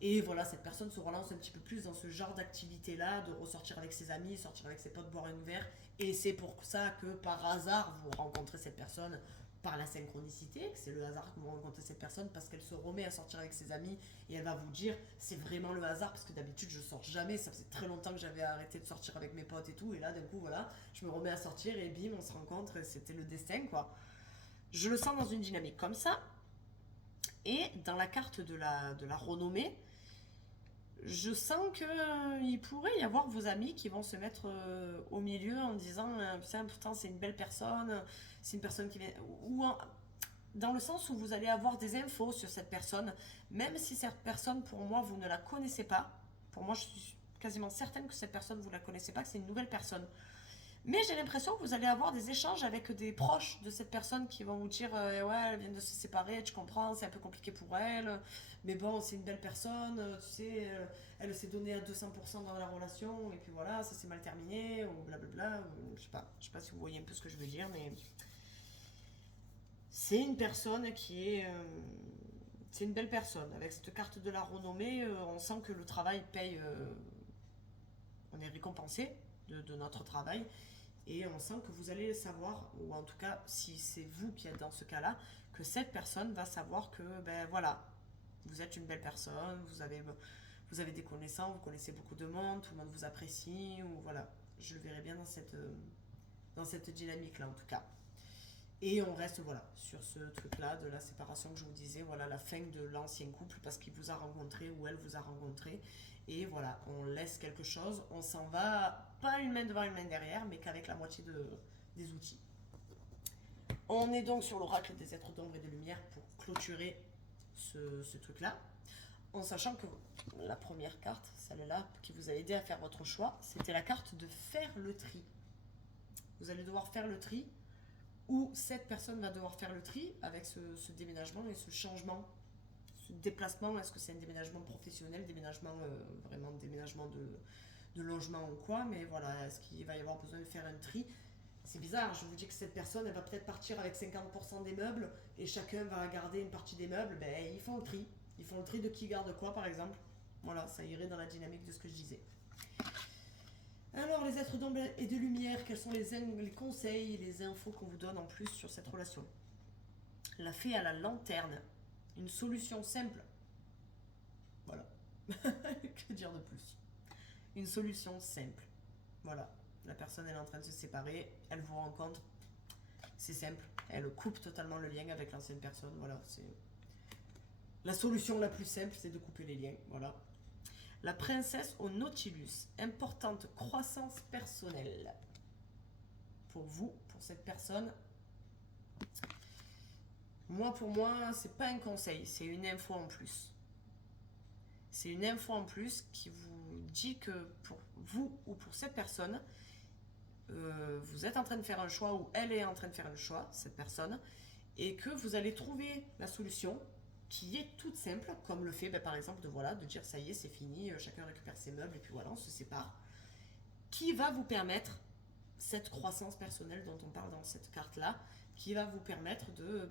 Et voilà, cette personne se relance un petit peu plus dans ce genre d'activité-là, de ressortir avec ses amis, sortir avec ses potes, boire un verre. Et c'est pour ça que par hasard, vous rencontrez cette personne par la synchronicité, que c'est le hasard que vous rencontrez cette personne parce qu'elle se remet à sortir avec ses amis et elle va vous dire c'est vraiment le hasard parce que d'habitude je sors jamais, ça faisait très longtemps que j'avais arrêté de sortir avec mes potes et tout et là d'un coup voilà, je me remets à sortir et bim on se rencontre et c'était le destin quoi. Je le sens dans une dynamique comme ça et dans la carte de la renommée, je sens qu'il pourrait y avoir vos amis qui vont se mettre au milieu en disant putain c'est une belle personne, c'est une personne qui vient ou dans le sens où vous allez avoir des infos sur cette personne, même si cette personne pour moi vous ne la connaissez pas. Pour moi je suis quasiment certaine que cette personne vous la connaissez pas, que c'est une nouvelle personne. Mais j'ai l'impression que vous allez avoir des échanges avec des proches de cette personne qui vont vous dire ouais, elle vient de se séparer, tu comprends, c'est un peu compliqué pour elle, mais bon, c'est une belle personne, tu sais, elle s'est donnée à 200% dans la relation, et puis voilà, ça s'est mal terminé, ou blablabla, je sais pas si vous voyez un peu ce que je veux dire, mais c'est une personne qui est. C'est une belle personne. Avec cette carte de la renommée, on sent que le travail paye. On est récompensé de notre travail. Et on sent que vous allez savoir, ou en tout cas, si c'est vous qui êtes dans ce cas-là, que cette personne va savoir que, ben voilà, vous êtes une belle personne, vous avez des connaissances, vous connaissez beaucoup de monde, tout le monde vous apprécie, ou voilà. Je le verrai bien dans cette dynamique-là, en tout cas. Et on reste voilà sur ce truc-là de la séparation que je vous disais, voilà la fin de l'ancien couple parce qu'il vous a rencontré ou elle vous a rencontré. Et voilà, on laisse quelque chose, on s'en va, pas une main devant une main derrière, mais qu'avec la moitié des outils. On est donc sur l'oracle des êtres d'ombre et de lumière pour clôturer ce truc-là. En sachant que la première carte, celle-là, qui vous a aidé à faire votre choix, c'était la carte de faire le tri. Vous allez devoir faire le tri où cette personne va devoir faire le tri avec ce déménagement et ce changement, ce déplacement. Est-ce que c'est un déménagement professionnel, déménagement vraiment déménagement de logement ou quoi, mais voilà, est-ce qu'il va y avoir besoin de faire un tri? C'est bizarre, je vous dis que cette personne, elle va peut-être partir avec 50% des meubles et chacun va garder une partie des meubles, ben ils font le tri. Ils font le tri de qui garde quoi par exemple. Voilà, ça irait dans la dynamique de ce que je disais. Alors, les êtres d'ombre et de lumière, quels sont les conseils et les infos qu'on vous donne en plus sur cette relation? La fée à la lanterne, une solution simple. Voilà. Que dire de plus? Une solution simple. Voilà. La personne elle est en train de se séparer, elle vous rencontre. C'est simple. Elle coupe totalement le lien avec l'ancienne personne. Voilà. C'est la solution la plus simple, c'est de couper les liens. Voilà. La princesse au Nautilus, importante croissance personnelle. pour vous, pour cette personne, pour moi, c'est pas un conseil, c'est une info en plus. C'est une info en plus qui vous dit que pour vous ou pour cette personne, vous êtes en train de faire un choix ou elle est en train de faire un choix, cette personne, et que vous allez trouver la solution qui est toute simple, comme le fait par exemple de dire ça y est, c'est fini, chacun récupère ses meubles et puis voilà, on se sépare, qui va vous permettre cette croissance personnelle dont on parle dans cette carte-là, qui va vous permettre de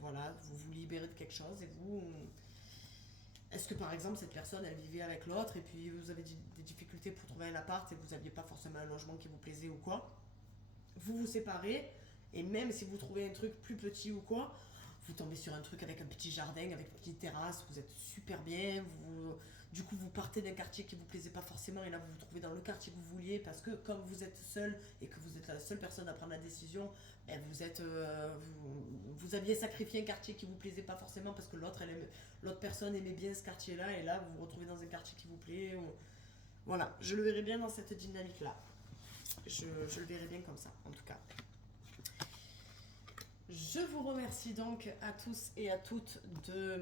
vous libérer de quelque chose et vous... Est-ce que par exemple cette personne elle vivait avec l'autre et puis vous avez des difficultés pour trouver un appart et vous n'aviez pas forcément un logement qui vous plaisait ou quoi, vous vous séparez et même si vous trouvez un truc plus petit ou quoi, vous tombez sur un truc avec un petit jardin, avec une petite terrasse, vous êtes super bien, du coup vous partez d'un quartier qui vous plaisait pas forcément et là vous vous trouvez dans le quartier que vous vouliez parce que comme vous êtes seul et que vous êtes la seule personne à prendre la décision, vous aviez sacrifié un quartier qui vous plaisait pas forcément parce que l'autre personne aimait bien ce quartier-là et là vous vous retrouvez dans un quartier qui vous plaît. Voilà, je le verrai bien dans cette dynamique-là. Je le verrai bien comme ça, en tout cas. Je vous remercie donc à tous et à toutes de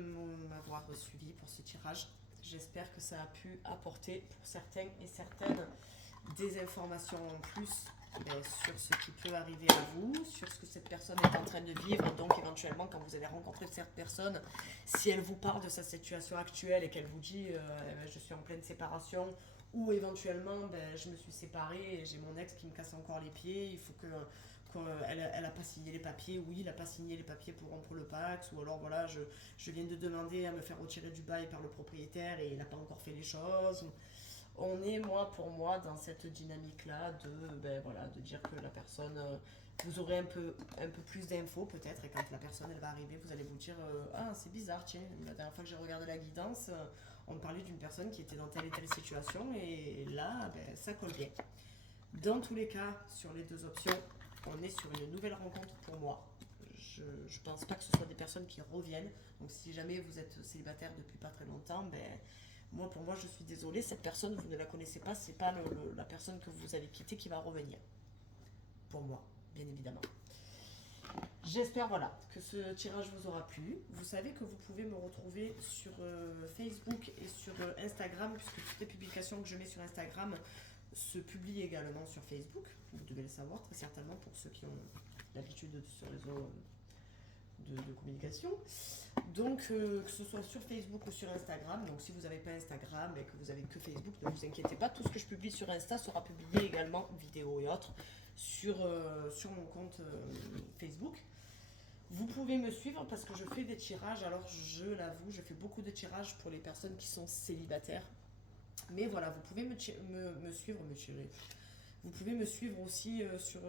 m'avoir suivi pour ce tirage. J'espère que ça a pu apporter pour certains et certaines des informations en plus sur ce qui peut arriver à vous, sur ce que cette personne est en train de vivre. Donc éventuellement, quand vous allez rencontrer cette personne, si elle vous parle de sa situation actuelle et qu'elle vous dit je suis en pleine séparation, ou éventuellement je me suis séparée et j'ai mon ex qui me casse encore les pieds, il faut elle n'a pas signé les papiers, oui, il n'a pas signé les papiers pour rompre le Pacs, ou alors voilà, je viens de demander à me faire retirer du bail par le propriétaire et il n'a pas encore fait les choses. On est, pour moi, dans cette dynamique-là de dire que la personne, vous aurez un peu plus d'infos peut-être, et quand la personne elle va arriver, vous allez vous dire ah, c'est bizarre, tiens, la dernière fois que j'ai regardé la guidance, on me parlait d'une personne qui était dans telle et telle situation, et là, ça colle bien. Dans tous les cas, sur les deux options, on est sur une nouvelle rencontre pour moi. Je pense pas que ce soit des personnes qui reviennent. Donc si jamais vous êtes célibataire depuis pas très longtemps, pour moi, je suis désolée, cette personne, vous ne la connaissez pas, c'est pas la personne que vous avez quittée qui va revenir. Pour moi, bien évidemment. J'espère que ce tirage vous aura plu. Vous savez que vous pouvez me retrouver sur Facebook et sur Instagram, puisque toutes les publications que je mets sur Instagram se publient également sur Facebook. Vous devez le savoir très certainement pour ceux qui ont l'habitude sur les réseaux de communication. Donc que ce soit sur Facebook ou sur Instagram, donc si vous n'avez pas Instagram et que vous avez que Facebook, ne vous inquiétez pas, tout ce que je publie sur Insta sera publié également, vidéo et autres, sur mon compte Facebook. Vous pouvez me suivre parce que je fais des tirages, alors je l'avoue, je fais beaucoup de tirages pour les personnes qui sont célibataires. Mais voilà, vous pouvez me suivre, Vous pouvez me suivre aussi sur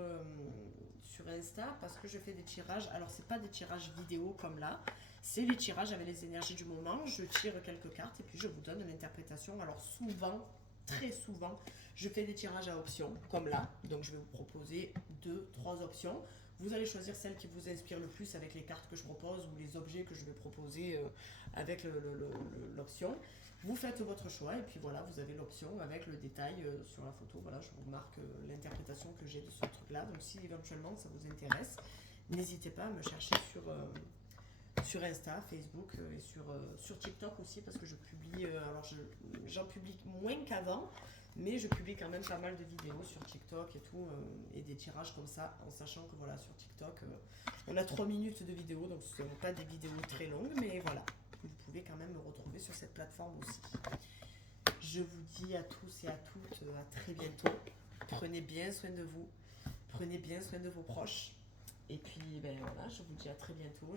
Insta parce que je fais des tirages. Alors, c'est pas des tirages vidéo comme là, c'est les tirages avec les énergies du moment. Je tire quelques cartes et puis je vous donne une interprétation. Alors, souvent, très souvent, je fais des tirages à options comme là. Donc, je vais vous proposer 2-3 options. Vous allez choisir celle qui vous inspire le plus avec les cartes que je propose ou les objets que je vais proposer avec l'option. Vous faites votre choix et puis voilà, vous avez l'option avec le détail sur la photo. Voilà, je vous marque l'interprétation que j'ai de ce truc-là. Donc si éventuellement ça vous intéresse, n'hésitez pas à me chercher sur Insta, Facebook et sur TikTok aussi parce que je publie, j'en publie moins qu'avant, mais je publie quand même pas mal de vidéos sur TikTok et tout, et des tirages comme ça, en sachant que voilà, sur TikTok, on a 3 minutes de vidéo, donc ce ne sont pas des vidéos très longues, mais voilà. Vous pouvez quand même me retrouver sur cette plateforme aussi. Je vous dis à tous et à toutes à très bientôt. Prenez bien soin de vous. Prenez bien soin de vos proches. Et puis je vous dis à très bientôt.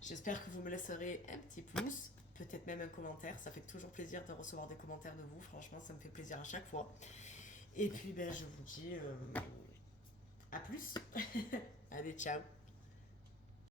J'espère que vous me laisserez un petit pouce, peut-être même un commentaire. Ça fait toujours plaisir de recevoir des commentaires de vous. Franchement, ça me fait plaisir à chaque fois. Et puis je vous dis à plus. Allez, ciao.